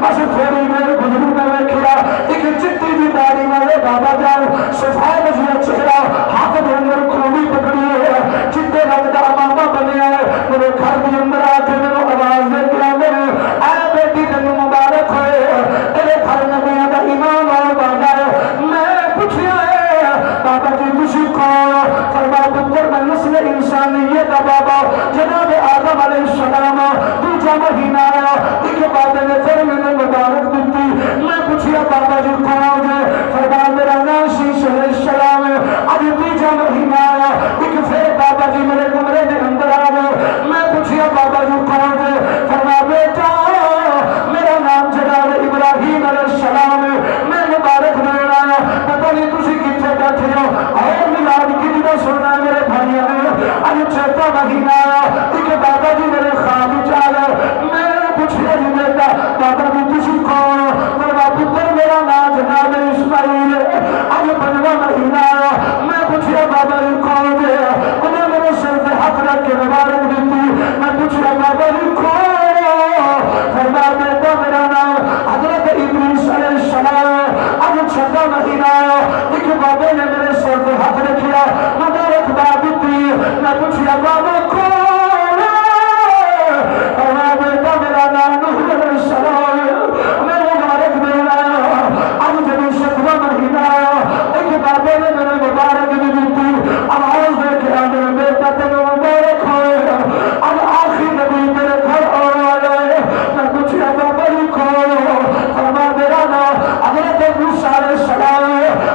بس تھوڑی میرے گزروں میں بیٹھیا ایک چٹی دی داڑھی والے بابا جان صفائی وجہ چہرہ ہاتھ دے اندر کھوڑی پکڑی ہے چٹے رنگ دا امامہ بنیا ہے میرے گھر کے اندر آ کے میرے آواز دے کے آنے اے بیٹی تینوں مبارک ہوئے تیرے گھر نبیوں دا امام اور بابا ہے میں پوچھیا ہے بابا جی تسی کون فرمایا پتر میں نسل انسانیت دا بابا جناب آدم علیہ السلام دوجا مہینہ آیا ایک بابے نے پھر میں نے مبارک دیتی میں پوچھیا بابا جی کون ہے فرمایا میرا نام شیش علیہ السلام ہے ابھی تیجا مہینہ آیا ایک پھر بابا جی میرے کمرے کے اندر آ گئے میں پوچھیا بابا جی کون ہے فرمایا بیٹا میرا نام جناب ابراہیم علیہ السلام ہے میں مبارک دین آیا پتہ نہیں تسی کتنے بیٹھے ہو اور میلاد کی جدہ سننا میرے بھائیوں نے ابھی چھٹا مہینہ آیا ایک بابا جی میرے خواب چال میں پوچھیا جی بیٹا بابا جی تسی کون فرمایا پتر میرا نام جناب اسماعیل ہے اب 15واں مہینہ آیا میں پوچھیا بابا جی کون ہے انہیں میرے سر پہ ہاتھ رکھ کے مبارک دیتی میں پوچھیا بابا جی کون فرمایا بیٹا میرا نام حضرت ادریس علیہ السلام اب 6واں مہینہ آیا ایک بابے نے میرے سر پہ ہاتھ رکھیا مبارک باب دیتی میں پوچھیا بابا کون فرمایا بیٹا میرا نام نوح علیہ السلام میں مبارک دین آیا اب جب 7واں مہینہ آیا ایک بابے نے میرے مبارک دی دیتی آواز دے کے آنے بیٹا تینوں مبارک ہوئے اب آخری نبی میرے گھر آیا ہے میں پوچھیا بابا جی کون فرمایا میرا نام حضرت موسیٰ علیہ السلام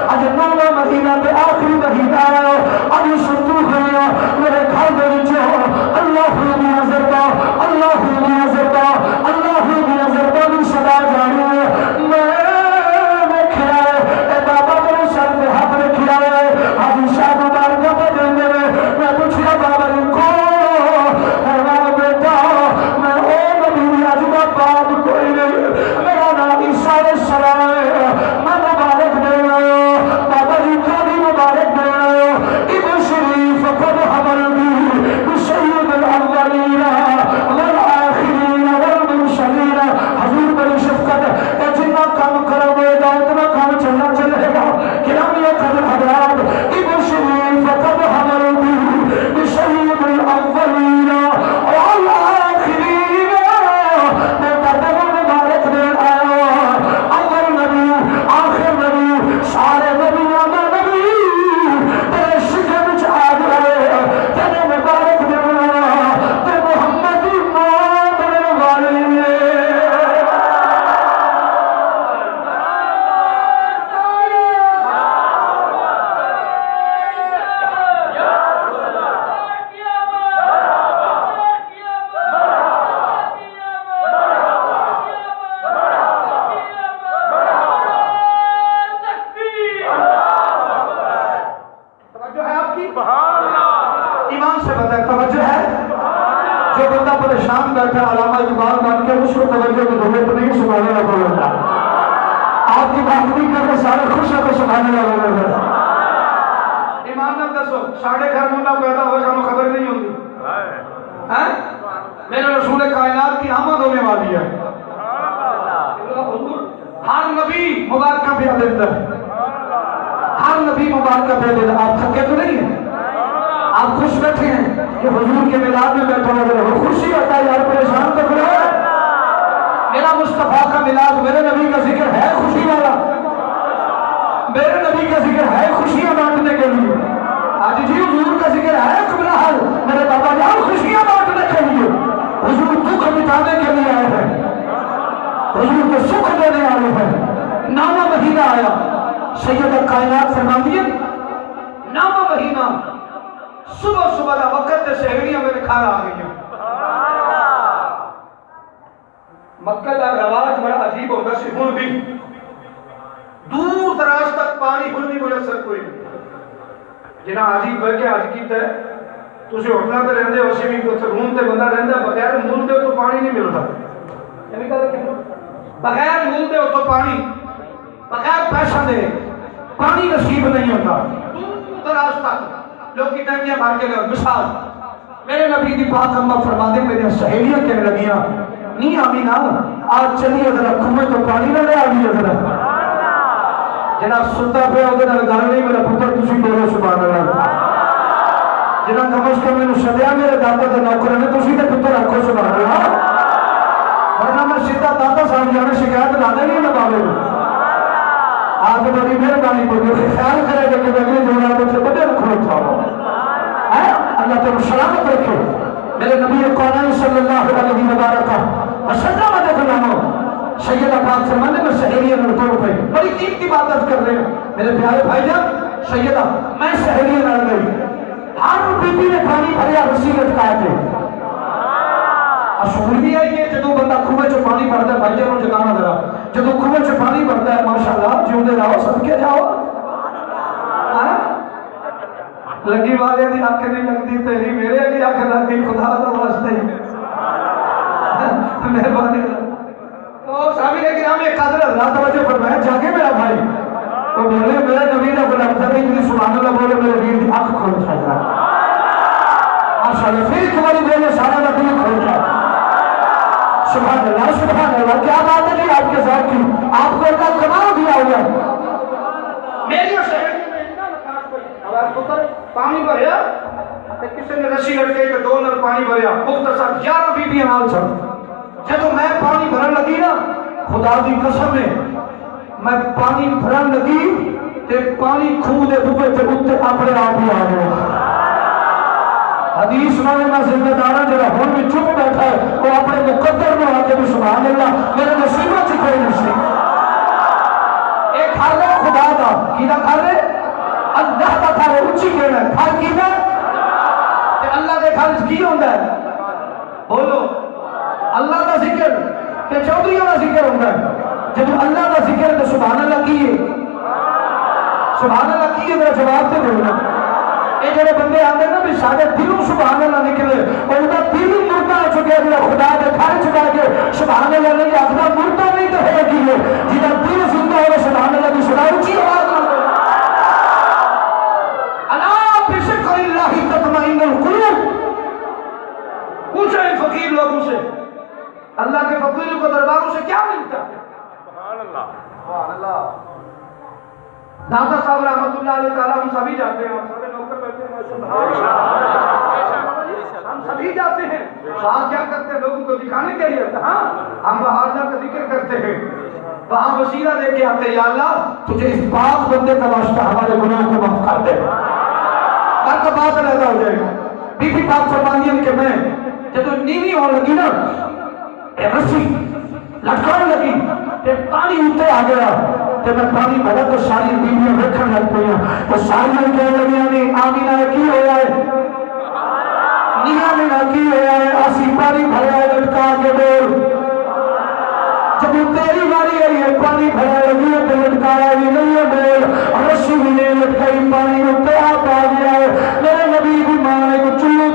آج 9واں مہینہ پہ آخری مہینہ آیا اب سنتی ہوئی میرے گھر میں سے بتا توجہ ہے؟ جو بندہ پریشان بیٹھا علامہ اقبال بن کے اس کو توجہ کی ضرورت نہیں، سبحان اللہ بولنا۔ آپ کی بات نہیں کرتے سارے خوش ہے تو سبحان اللہ بولنا۔ ایمان نہ دسو ساڑھے گھر منڈا پیدا ہو سانو خبر نہیں ہوتی، میرے رسول کائنات کی آمد ہونے والی ہے، ہر نبی مبارکہ پہ دیتا ہے، ہر نبی مبارکہ پہ دیتا ہے۔ آپ تھکے تو نہیں ہیں؟ آپ خوش بیٹھے ہیں کہ حضور کے میلاد میں بیٹھا ہوا وہ خوشی ہوتا ہے یار، پریشان تو کرو۔ میرا مصطفیٰ کا میلاد، میرے نبی کا ذکر ہے خوشی والا، میرے نبی کا ذکر ہے خوشیاں بانٹنے کے لیے۔ آج جی حضور کا ذکر ہے قبلہ حال، میرے بابا جان خوشیاں بانٹنے کے لیے، حضور دکھ مٹانے کے لیے آئے ہیں، حضور کو سکھ دینے والے ہیں۔ نامہ مہینہ آیا، سیدہ کائنات فرماتی ہے نامہ مہینہ صبح صبح دا وقت تے سہیلیاں میرے کھار آ گئی ہیں۔ مکہ دا رواج بڑا عجیب ہوتا سی، ہن بھی دور دراز تک پانی ہن بھی میسر کوئی نہیں۔ جنہاں عجیب بہ کے حج کیتا ہے تسی ہوٹلاں تے رہندے ہو، اسی بھی روم تے بندہ رہندا بغیر مول دے تو پانی نہیں ملدا، یعنی گل کیوں بغیر مول دے تو پانی، بغیر پیسہ دے پانی نصیب نہیں ہوتا۔ دور دراز تک لوگ کی ٹینکیاں بھر کے لے۔ مثال میرے نبی دی پاک اماں فرماتے میرے سہیلیاں کہنے لگیاں نہیں آمینہ آج چلیے ذرا کنویں تو پانی نہ لے آئیے ذرا۔ جناب ستا پہ ہوتے نہ گل نہیں میرا پتر تسی بولو سبحان اللہ۔ جناب کم از کم میں سدیا میرے دادا تے نوکر نے تسی تے پتر رکھو سبحان اللہ، ورنہ میں سیدھا دادا صاحب جانے شکایت لانا نہیں میں بابے کو۔ آپ بڑی مہربانی بولے خیال کرے گا کہ اگلی جوڑا تو سے بڑے رکھو تھا، اللہ تعالی سلامت رکھے۔ میرے نبی کونین صلی اللہ علیہ وبرکہ وسلم نے غلاموں سیدہ پاک فرمانے میں سہیلیاں نے دو روپے بڑی قیمتی عبادت کر رہے ہیں میرے پیارے بھائی جان۔ سیدہ میں سہیلیاں نال گئی، ہر بی بی نے پانی بھریا رسی لٹکا کے۔ اصول بھی ہے یہ جدوں بندہ کھوے چ پانی بھرتا ہے، بھائی جانوں جگانا ذرا، جدوں کھوے چ پانی بھرتا ہے ماشاءاللہ جیوندے رہو صدقے جاؤ۔ لگی والے دی آنکھ نہیں لگتی تیری، میرے اگے آنکھ لگ گئی خدا دا واسطے مہربانی۔ تو صحابی نے کرام ایک قادر حضرات توجہ فرمایا جاگے میرا بھائی، تو بولے میرے نبی نے غلام تھا کہ سبحان اللہ بولے میرے ویر دی آنکھ کھول جائے ماشاءاللہ، پھر ایک باری بولے سارا نبی کھول جائے سبحان اللہ سبحان اللہ۔ کیا بات ہے جی آپ کے ساتھ کی، آپ کو اللہ کمال دیا ہوا میری اور شہر پانی بھریا کسی نے رسی لٹکے کہ دو نل پانی بھریا مختصر 11 بی بی نال سن۔ جب میں پانی بھرن لگی نا خدا دی قسم ہے میں پانی بھرن لگی تے پانی کھو دے بوے تے اتے اپنے آپ ہی آ گیا۔ حدیث میں ذمہ دارا جڑا ہن بھی چپ بیٹھا ہے وہ اپنے مقدر میں آ کے بھی سبحان اللہ میرے نصیبہ چ کوئی نہیں۔ ایک گھر ہے خدا دا، کیدا گھر ہے؟ اللہ کا گھر اونچی کہنا ہے، گھر کی ہے تے اللہ دے گھر کی ہوندا ہے؟ بولو اللہ کا ذکر کہ چودھریوں کا ذکر ہوندا ہے؟ جب اللہ کا ذکر ہے تو سبحان اللہ کی ہے، سبحان اللہ کی ہے، میرا جواب تے بولنا۔ یہ جڑے بندے آتے ہیں نا بھی سارے دلوں سبحان اللہ نکلے اور ان کا دل مردہ ہو چکے ہیں خدا کے گھر چکا کے سبحان اللہ نہیں آخر مردہ نہیں تو ہے کی ہے جنہاں دل زندہ ہو سبحان اللہ کی سنا اونچی آواز نہ الا بشکر اللہ تطمئن القلوب۔ پوچھو ان فقیر لوگوں سے اللہ کے فقیروں کو درباروں سے کیا ملتا ہے؟ سبحان اللہ سبحان اللہ۔ دادا صاحب رحمت اللہ علیہ تعالیٰ ہم سبھی جاتے ہیں، ہم سارے نوکر بیٹھے ہیں، ہم سبھی جاتے ہیں، وہاں کیا کرتے ہیں لوگوں کو دکھانے کے لیے؟ ہاں ہم وہاں جا کر ذکر کرتے ہیں، وہاں وسیلہ دے کے آتے ہیں یا اللہ تجھے اس پاک بندے کا واسطہ ہمارے گناہ کو معاف کر دے۔ ہر کا بات علیحدہ ہو جائے گا۔ بی بی پاک فرماتی ہے کہ میں جب نیوی ہونے لگی نا رسی لٹکانے لگی تے پانی اتے آ گیا تے میں پانی بھرا تو ساری بیویاں دیکھنے لگ پئی تو ساری کہنے لگی نہیں آمینہ کی ہوا ہے، نہیں آمینہ کی ہوا ہے، اسی پانی بھرا ہے لٹکا کے بول۔ جب تیری باری آئی ہے پانی بھرا لگی ہے تو لٹکایا بھی نہیں ہے بول، رسی بھی نہیں لٹکائی پانی اتے آ گیا ہے۔ میرے نبی بھی مانے کو چلو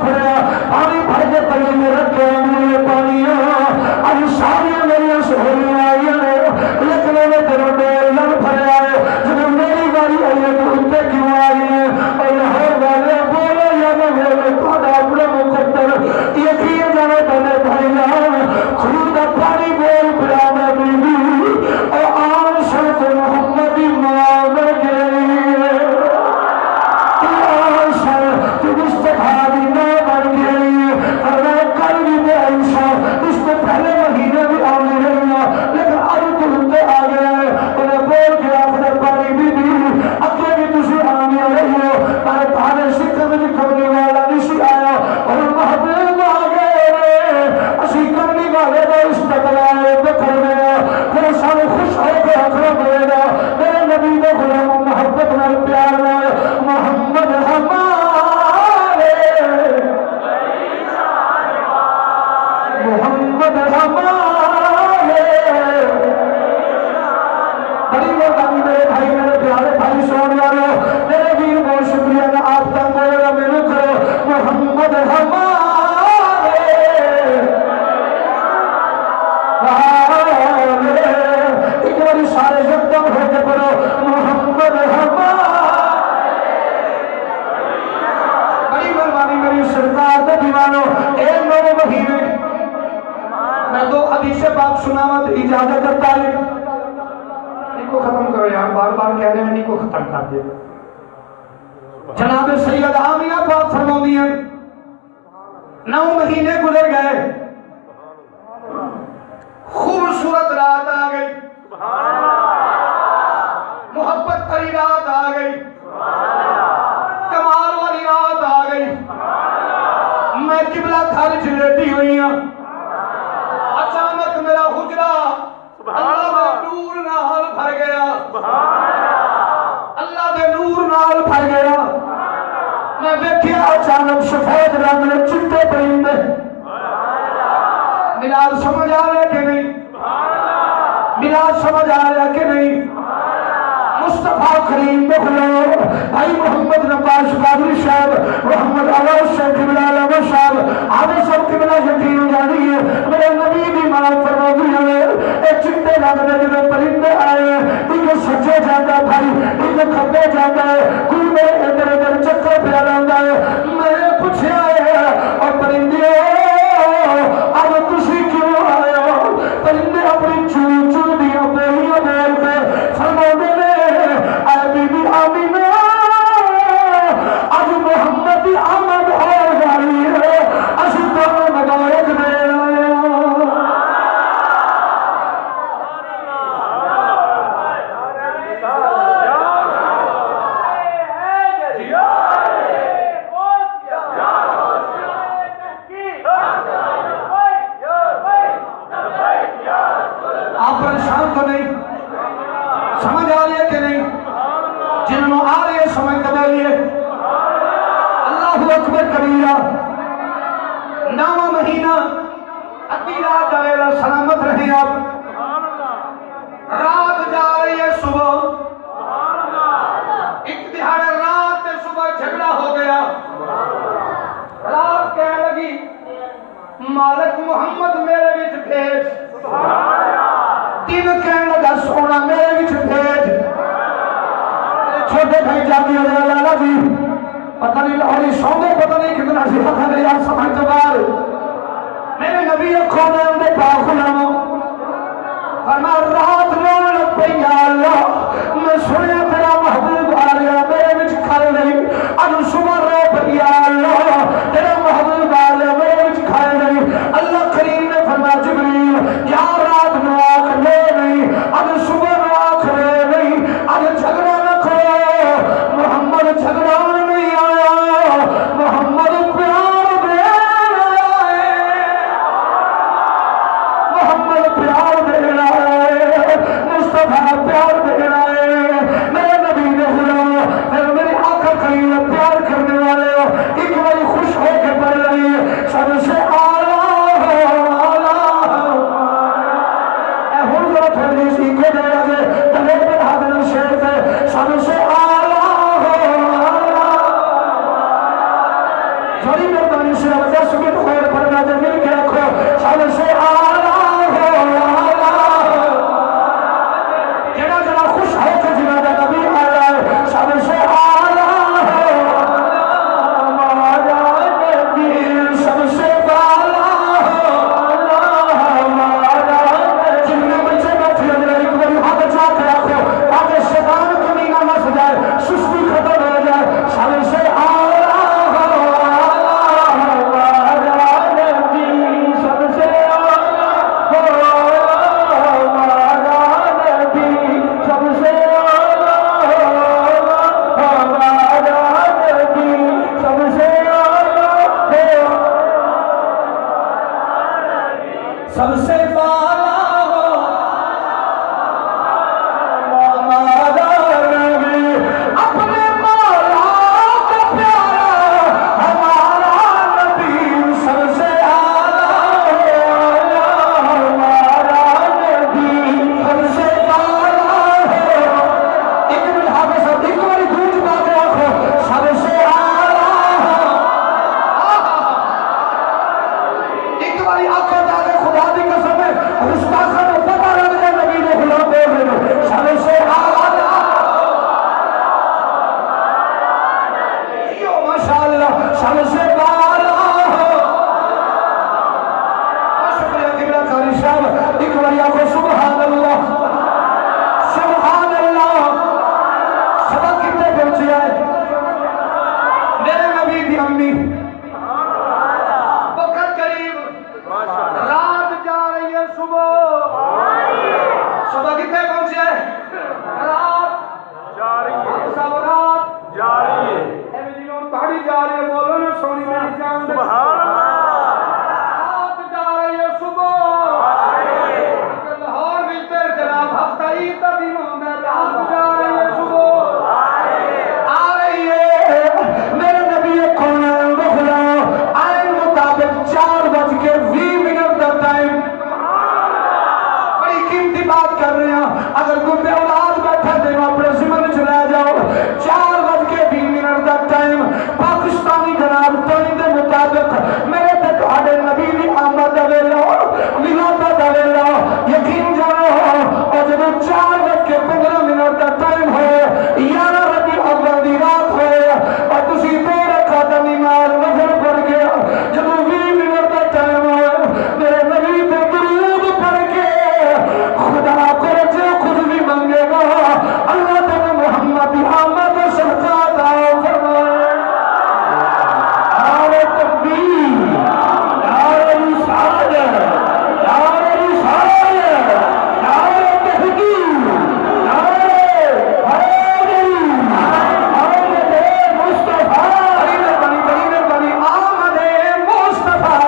سے بات سناوت اجازت دیتا ہے ان کو ختم کرو یار بار بار کہہ رہے ہیں ان کو ختم کر دے جناب سید آمینہ پاک فرماتی ہیں 9 مہینے گزر گئے خوبصورت رات آ گئی محبت بھری رات آ گئی کمال والی رات آ گئی میں قبلہ خارج لیٹی ہوئی ہوں اچانک میرا حجرہ اللہ دے نور نال بھر گیا اللہ دے نور نال بھر گیا میں دیکھیا اچانک سفید رنگ میں چٹے پرندے ملاد سمجھ آ رہا کہ نہیں ملاد سمجھ آ رہا کہ نہیں مصطفیٰ کریم بخلو بھائی محمد نباش قادری صاحب محمد عوض صاحب قبلہ علامہ صاحب عوض صاحب قبلہ یقین جانی ہے میرے نبی بھی ماں فرما دی ہے ایک چٹے رنگ میں جب پرندے آئے ایک سجے جاتا بھائی ایک کھبے جاتا ہے کوئی میں ادھر ادھر چکر پہ آتا ہے میں پوچھے آئے اور پرندے اب تسی کیوں آئے ہو پرندے اپنی چون چون دیا بولیاں بول کے فرما دے اے بی بی آمینہ آج محمد آمد ہو جائی ہے اسی طرح مدارک میں آئے آپ پریشان تو نہیں سمجھ آ رہی ہے کہ نہیں جنہوں آ رہے ہیں سمجھ دبا لیے اللہ اکبر کبیرہ 9واں مہینہ ادھی رات آئے گا سلامت رہیں آپ رات جا رہی ہے صبح ایک دہاڑے رات صبح جھگڑا ہو گیا رات کہنے لگی مالک محمد میرے وچ بھیج دن کہنے لگا سونا میرے وچ بھیج چھوٹے بھائی جاتی ہے لالا جی پتہ نہیں لاہوری سوندے پتہ نہیں کتنا سی حق ہے یار سمجھ تو بار میرے نبی اکھوں نے اندے پاک غلاموں فرما رات رون پہ یا اللہ میں سنیا تیرا محبوب آ رہا میرے وچ کھل نہیں اج صبح رو پہ یا اللہ تیرا محبوب آ رہا میرے وچ کھل نہیں اللہ کریم نے فرما جبریل یا رات نو آنکھ لے نہیں اج صبح نو آنکھ لے نہیں اج جھگڑا نہ کرو محمد جھگڑا نہیں آیا محمد پیار دے آئے محمد پیار دے آئے مصطفیٰ پیار دے آئے میرے نبی نے غلام پھر میری آقا کریم پیار کرنے والے ہو ایک باری خوش ہو کے پڑھ رہی ہے سب سے آلہ سب سے تھوڑی مہربانی سے وجہ سکے تو خیر پڑھنا جو مل کے رکھو سب سے جنا جنا خوش ہو کے جنا جنا نبی آ رہا ہے سب سے سب سے جتنے بچے بیٹھے ایک بڑی ہاتھ چاہ کے رکھو تاکہ شیطان کمینہ نہ سجائے سستی ختم ہو جائے سب سے سب سے کر رہے ہیں اگر کوئی بے اولاد بیٹھا دے اپنے ذمن چ لے جاؤ 4:20 دا ٹائم پاکستانی جناب ٹائم دے مطابق میرے تے تہاڈے نبی دی آمد دا ویلا ولادت دا ویلا یقین جانو اور جب 4:15 دا ٹائم ہوئے 11 ربیع الاول دی رات ہوئے اور تسی 2 رکعت نماز نفل پڑھ گیا جب 20 منٹ دا ٹائم ہوئے میرے نبی تے درود پڑھ کے خدا کو جو خود بھی منگے گا اللہ تعالی محمد کی آمد صدقہ عطا فرمائے نعرہ تکبیر نعرہ رسالت نعرہ رسالت نعرہ تحقیق نعرہ حیدری آمد مصطفیٰ بنی آمد مصطفیٰ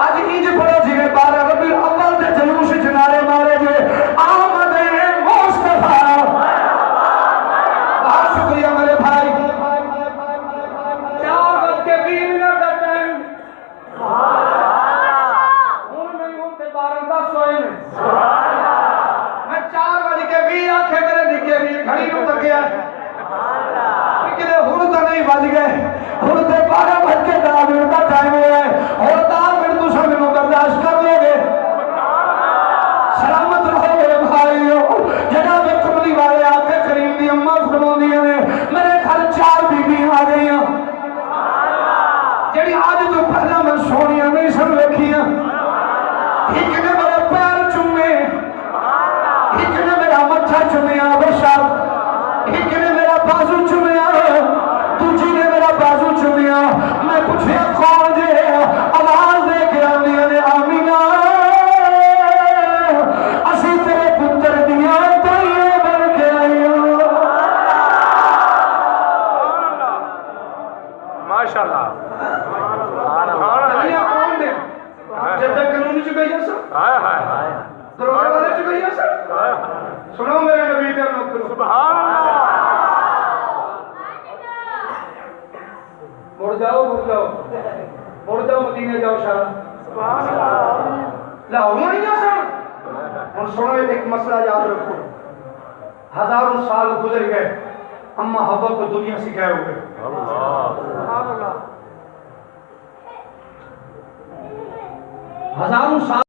آج ایج پڑھو جی 12 ربیع الاول دے جلوس جنارے مارے جے آمد مصطفیٰ بہت شکریہ میرے بھائی 4:20 کا ٹائم ہوں نہیں ہوں تے 12:10 ہوئے میں 4:20 آنکھیں میرے نکے بھی گھڑی نو تکیا لیکن ہوں تو نہیں بج گئے ہوں تے 12:10 کا ٹائم ہوا ہے اور 10 منٹ تو سب میں برداشت کر لو گے سلامت رہو میرے بھائیو جناب کملی والے آقا کریم دی اماں فرماندیاں نے میرے گھر 4 بیبیاں آ گئیاں جڑی آج تو پہلا میں سونیاں نہیں سن ویکھیاں ایک نے میرے پیر چومے ایک نے میرا متھا چومیا بشار ایک نے میرا بازو چومیا دوسری نے میرا بازو چومیا میں پوچھیا کون جے آواز دے کے آندیاں نے آمینہ اسی تیرے پتر دیا تائیے بن کے آئیوں ماشاءاللہ دنیا کون دے جب تک قانونی چکائی ہے سر دروگے والے چکائی ہے سر سنو میرے نبی دے نوکر سبحان اللہ مڑ جاؤ مدینے جاؤ شاہ سبحان اللہ لاہور نہیں جا سر اور سنو ایک مسئلہ یاد رکھو 1000 سال گزر گئے اما حوا کو دنیا سکھائے ہوئے اللہ 1000 سال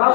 10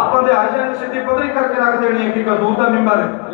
ਆਪਾਂ ਦੇ ਹਾਜ਼ਰ ਸਿੱਧੀ ਪਦਰੀ ਕਰਕੇ ਰੱਖ ਦੇਣੀ ਹੈ ਕਿ ਹਜ਼ੂਰ ਦਾ ਮਿੰਬਰ ਹੈ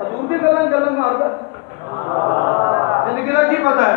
ਹਜ਼ੂਰ ਦੀ ਗੱਲਾਂ ਮਾਰਦਾ ਜ਼ਿੰਦਗੀ ਦਾ ਕੀ ਪਤਾ ਹੈ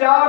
4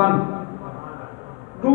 1 2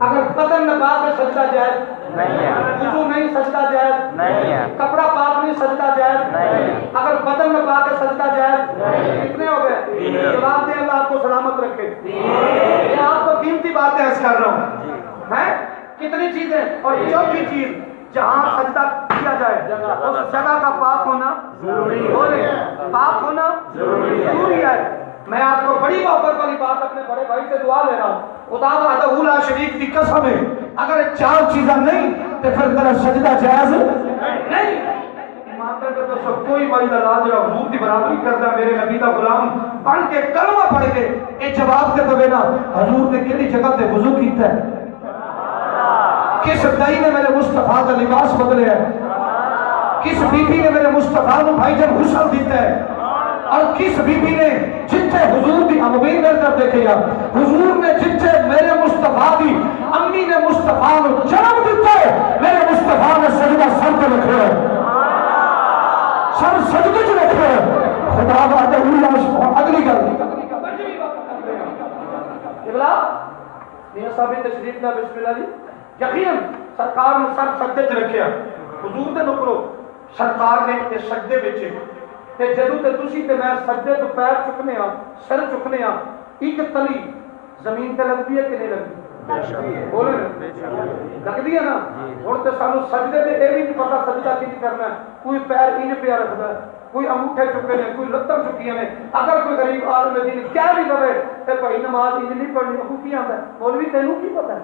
اگر بدن نہ پاک ہے سجدہ جائز نہیں ہے وضو نہیں سجدہ جائز نہیں ہے کپڑا پاک نہیں سجدہ جائز نہیں اگر بدن میں پاک ہے سجدہ جائز کتنے ہو گئے جواب دیں اللہ آپ کو سلامت رکھے یہ آپ کو قیمتی باتیں عرض کر رہا ہوں ہیں کتنی چیزیں اور چوتھی چیز جہاں سجدہ کیا جائے اس جگہ کا پاک ہونا ضروری ہے پاک ہونا ضروری ہے میں آپ کو بڑی محبت والی بات اپنے بڑے بھائی سے دعا لے رہا ہوں خدا وحدہ لا شریک کی قسم ہے اگر یہ چار چیزیں نہیں تو پھر تیرا سجدہ جائز نہیں ایمان کر کے تو سب کوئی بھائی دا لاج رہا حضور کی برابری کرتا میرے نبی دا غلام پڑھ کے کلمہ پڑھ کے یہ جواب کے دوے نا حضور نے کیڑی جگہ تے وضو کیتا ہے کس دائی نے میرے مصطفیٰ کا لباس بدلے ہے کس بی بی نے میرے مصطفیٰ کو بھائی جب غسل دیتا ہے اور کس بی بی نے جتھے حضور کی اموین کر دیکھے گا حضور نے جتھے میرے مصطفیٰ کی امی نے مصطفیٰ کو جنم دیتا ہے میرے مصطفیٰ نے سجدہ سر پہ رکھے ہے سر سجدے چ رکھے ہے خدا بات اگلی گل میاں صاحب تشریف نہ بسم اللہ جی یقین سرکار نے سر سجدے چ رکھیا حضور دے نکرو سرکار نے تے سجدے وچ تے جدوں تے تسی تے میں سجدے تو پیر چکنے ہاں سر چکنے ہاں ایک تلی زمین تے لگدی ہے کہ نہیں لگدی بولے لگدی ہے نا ہن تے سانو سجدے تے اے بھی نہیں پتہ سجدہ کی کرنا ہے کوئی پیر انج پیا رکھدا ہے کوئی انگوٹھے چکے نے کوئی لتاں چکیاں نے اگر کوئی غریب عالم دین کیا بھی دے تے بھائی نماز انج نہیں پڑھنی او کی آندا ہے مولوی تینوں کی پتہ ہے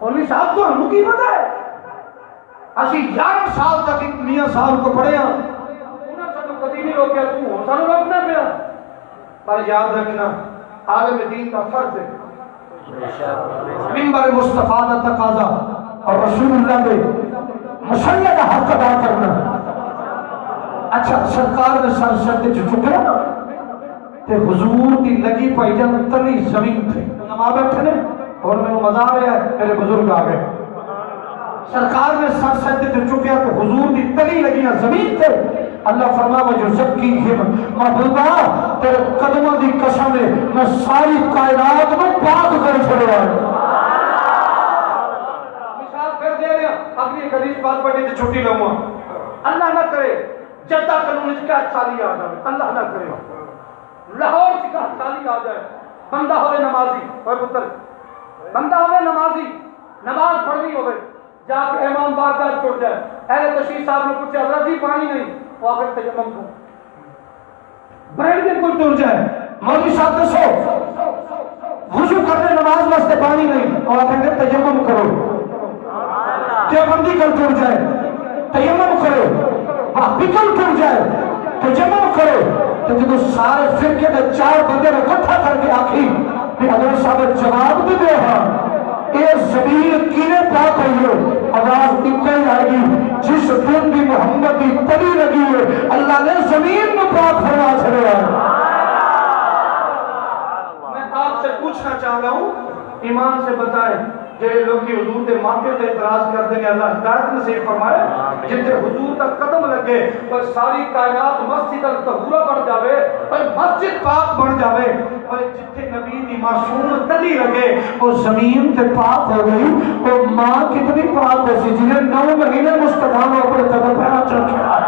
مولوی صاحب تو ہم کی پتہ ہے اسی 11 سال تک ایک میاں صاحب کو پڑھے ہاں انہاں سانو کدی نہیں روکیا تو ہن سانو روکنا پیا پر یاد رکھنا عالم دین کا فرض ہے منبر مصطفیٰ کا تقاضا اور رسول اللہ کے مسئلے کا حق ادا کرنا اچھا سرکار نے سر سجدے چ چکیا تے حضور دی لگی پائی جان تلی زمین تے نماز بیٹھے نے اور میں مزہ آ رہا ہے میرے بزرگ آ گئے سرکار نے سر سجدے تے چکیا تو حضور دی تلی لگی زمین تے اللہ فرما جو زکیہم محبوبہ تیرے قدموں دی قسم ہے میں ساری کائنات میں پاک کر چھوڑا ہے مثال پھر دے رہے ہیں اگلی حدیث بات پڑھنے سے چھٹی لوں گا اللہ نہ کرے جدہ قانون اس کا سالی آ جائے اللہ نہ کرے لاہور کی کا سالی آ جائے بندہ ہوئے نمازی اور پتر بندہ ہوئے نمازی نماز پڑھنی ہوئے جا کے امام بارگاہ چھوڑ جائے اہل تشریف صاحب نے پوچھا رضی پانی نہیں وہ آخر تیمم کو بریڈ بالکل ٹوٹ جائے مولوی صاحب دسو وضو کرنے نماز واسطے پانی نہیں اور آخر تیمم کرو دیوبندی کل ٹوٹ جائے تیمم کرو بکل ٹوٹ جائے تیمم کرو تو جب سارے فرقے کے 4 بندے نے اکٹھا کر کے آخری کہ حضرت صاحب جواب بھی دے ہاں اے زمین کینے پاک ہوئی ہو آواز اتنا ہی آئے گی جس دن بھی محمد کی تلی لگی ہے اللہ نے زمین میں پاک فرما چھڑے ہیں میں آپ سے پوچھنا چاہ رہا ہوں ایمان سے بتائیں جہے لوگ کی حضور کے ماتھے سے اعتراض کر دیں گے اللہ ہدایت نصیب فرمائے جتنے حضور تک قدم لگے اور ساری کائنات مسجد الطہورہ بن جاوے اور مسجد پاک بن جاوے اور جتنے نبی دی معصوم تلی لگے وہ زمین تے پاک ہو گئی اور ماں کتنی پاک ہو سی جنہیں 9 مہینے مصطفیٰ نے اپنے قدم پہنا چکا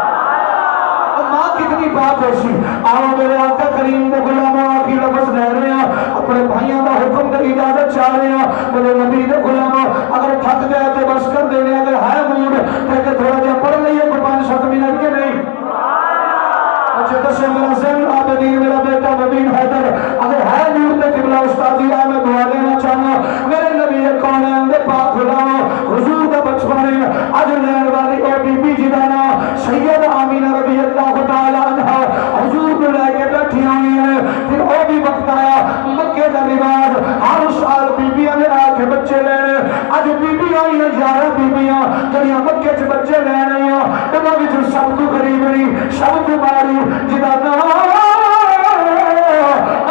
اور ماں کتنی پاک ہو سی آؤ میرے آقا کریم نے غلاموں کی لفظ لے رہے ہیں اپنے بھائیوں کا حکم دے اجازت چاہ رہے ہیں میرے نبی نے غلاموں اگر تھک گئے تو بس کر دینے اگر ہے موڈ کہ تھوڑا جہاں پڑھ لئیے کو 5-7 منٹ کے نہیں اچھا دسے میرا زین عابدین میرا بیٹا مبین حیدر اگر ہے موڈ تو قبلہ استادی آئے میں دعا لینا چاہنا میرے نبی کون ہے اندے پاک غلاموں حضور کا بچپنے آج لین والی اے بی بی جدانا سید آمینہ رضی اللہ تعالیٰ عنہ حضور کو لے کے بیٹھی آئی ہیں پھر وہ بھی وقت آیا مکہ دا رواج ہر سال بیبیاں نے آ کے بچے لینے اج بیبی آئی ہیں 11 بیبیاں جڑیاں مکے چ بچے لینے ہیں انہاں وچ سب تو غریب نہیں سب تو ماری جدا نام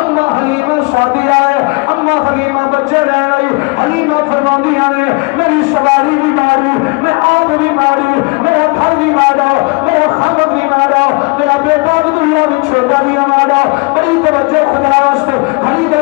اما حلیمہ سعدیہ ہے اما حلیمہ بچے لے رہی حلیمہ فرماندیاں نے میری سواری بھی ماری میں آپ بھی ماری میرا گھر بھی مارا میرا خامد بھی مارا میرا بیٹا عبداللہ بھی چھوٹا بھی مارا بڑی توجہ خدا واسطے حلیمہ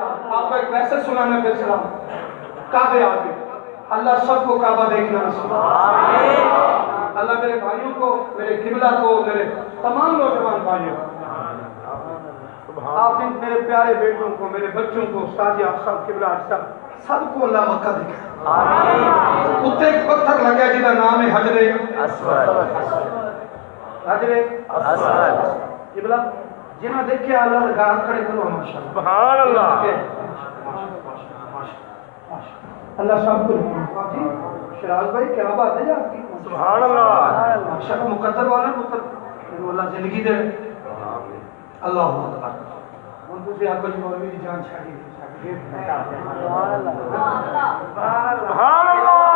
آپ کو ایک میسج سنانا پھر سلام کعبے آگے اللہ سب کو کعبہ دیکھنا نصیب اللہ میرے بھائیوں کو میرے قبلہ کو میرے تمام نوجوان بھائیوں آپ ان میرے پیارے بیٹوں کو میرے بچوں کو استاد صاحب قبلہ صاحب سب کو اللہ مکہ دکھا اتنے ایک پتھر لگا جہاں نام ہے حجر قبلہ جنہاں دیکھے اللہ گھر کھڑے کرو ماشاءاللہ سبحان اللہ اللہ صاحب کو جی شراز بھائی کیا بات ہے جی آپ کی سبحان اللہ ماشاءاللہ مقدر والا پتر اللہ زندگی دے اللہ اکبر ان کو سے آپ کو مولوی کی جان چھاڑی سبحان اللہ سبحان اللہ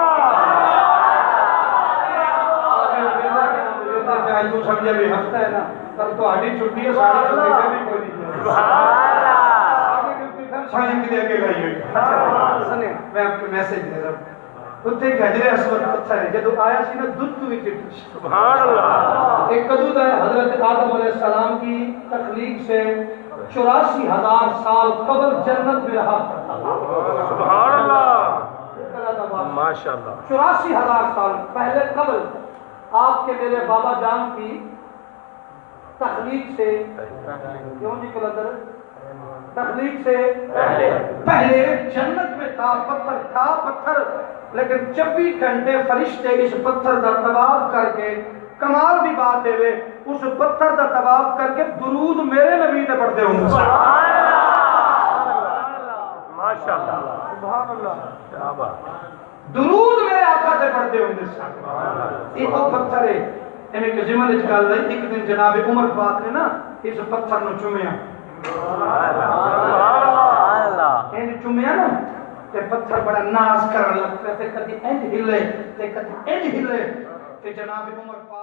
آج تو سمجھے بھی ہفتہ ہے نا تب تو آڈی چھٹی ہے ساری چھٹی سے بھی کوئی نہیں سبحان اللہ آگے کیونکہ پھر شاہی کی دے کے لائی ہوئی اچھا سنیں میں آپ کو میسیج دے رہا ہوں اتنے ایک حجر اسود پتھر ہے جدو آیا سی نا دودھ کو بھی چٹی سبحان اللہ ایک قدود ہے حضرت آدم علیہ السلام کی تخلیق سے 84,000 سال قبل جنت میں رہا سبحان اللہ ماشاءاللہ 84,000 سال پہلے قبل آپ کے میرے بابا جان کی تخلیق سے کیوں جی کلندر تخلیق سے پہلے جنت میں تھا پتھر لیکن 24 گھنٹے فرشتے اس پتھر کا طواف کر کے کمال دی بات ہے اس پتھر کا طواف کر کے درود میرے نبی تے پڑھتے ہوں سبحان اللہ ماشاءاللہ سبحان اللہ کیا بات درود میرے آقا تے پڑھتے ہوں یہ وہ پتھر ہے انہیں کہ زمن اچکال لئی ایک دن جناب عمر پاک نے نا اس پتھر نو چومیا انہیں چومیا نا تے پتھر بڑا ناز کرن لگتا تے کدی انج ہلے تے کدی انج ہلے تے جناب عمر پاک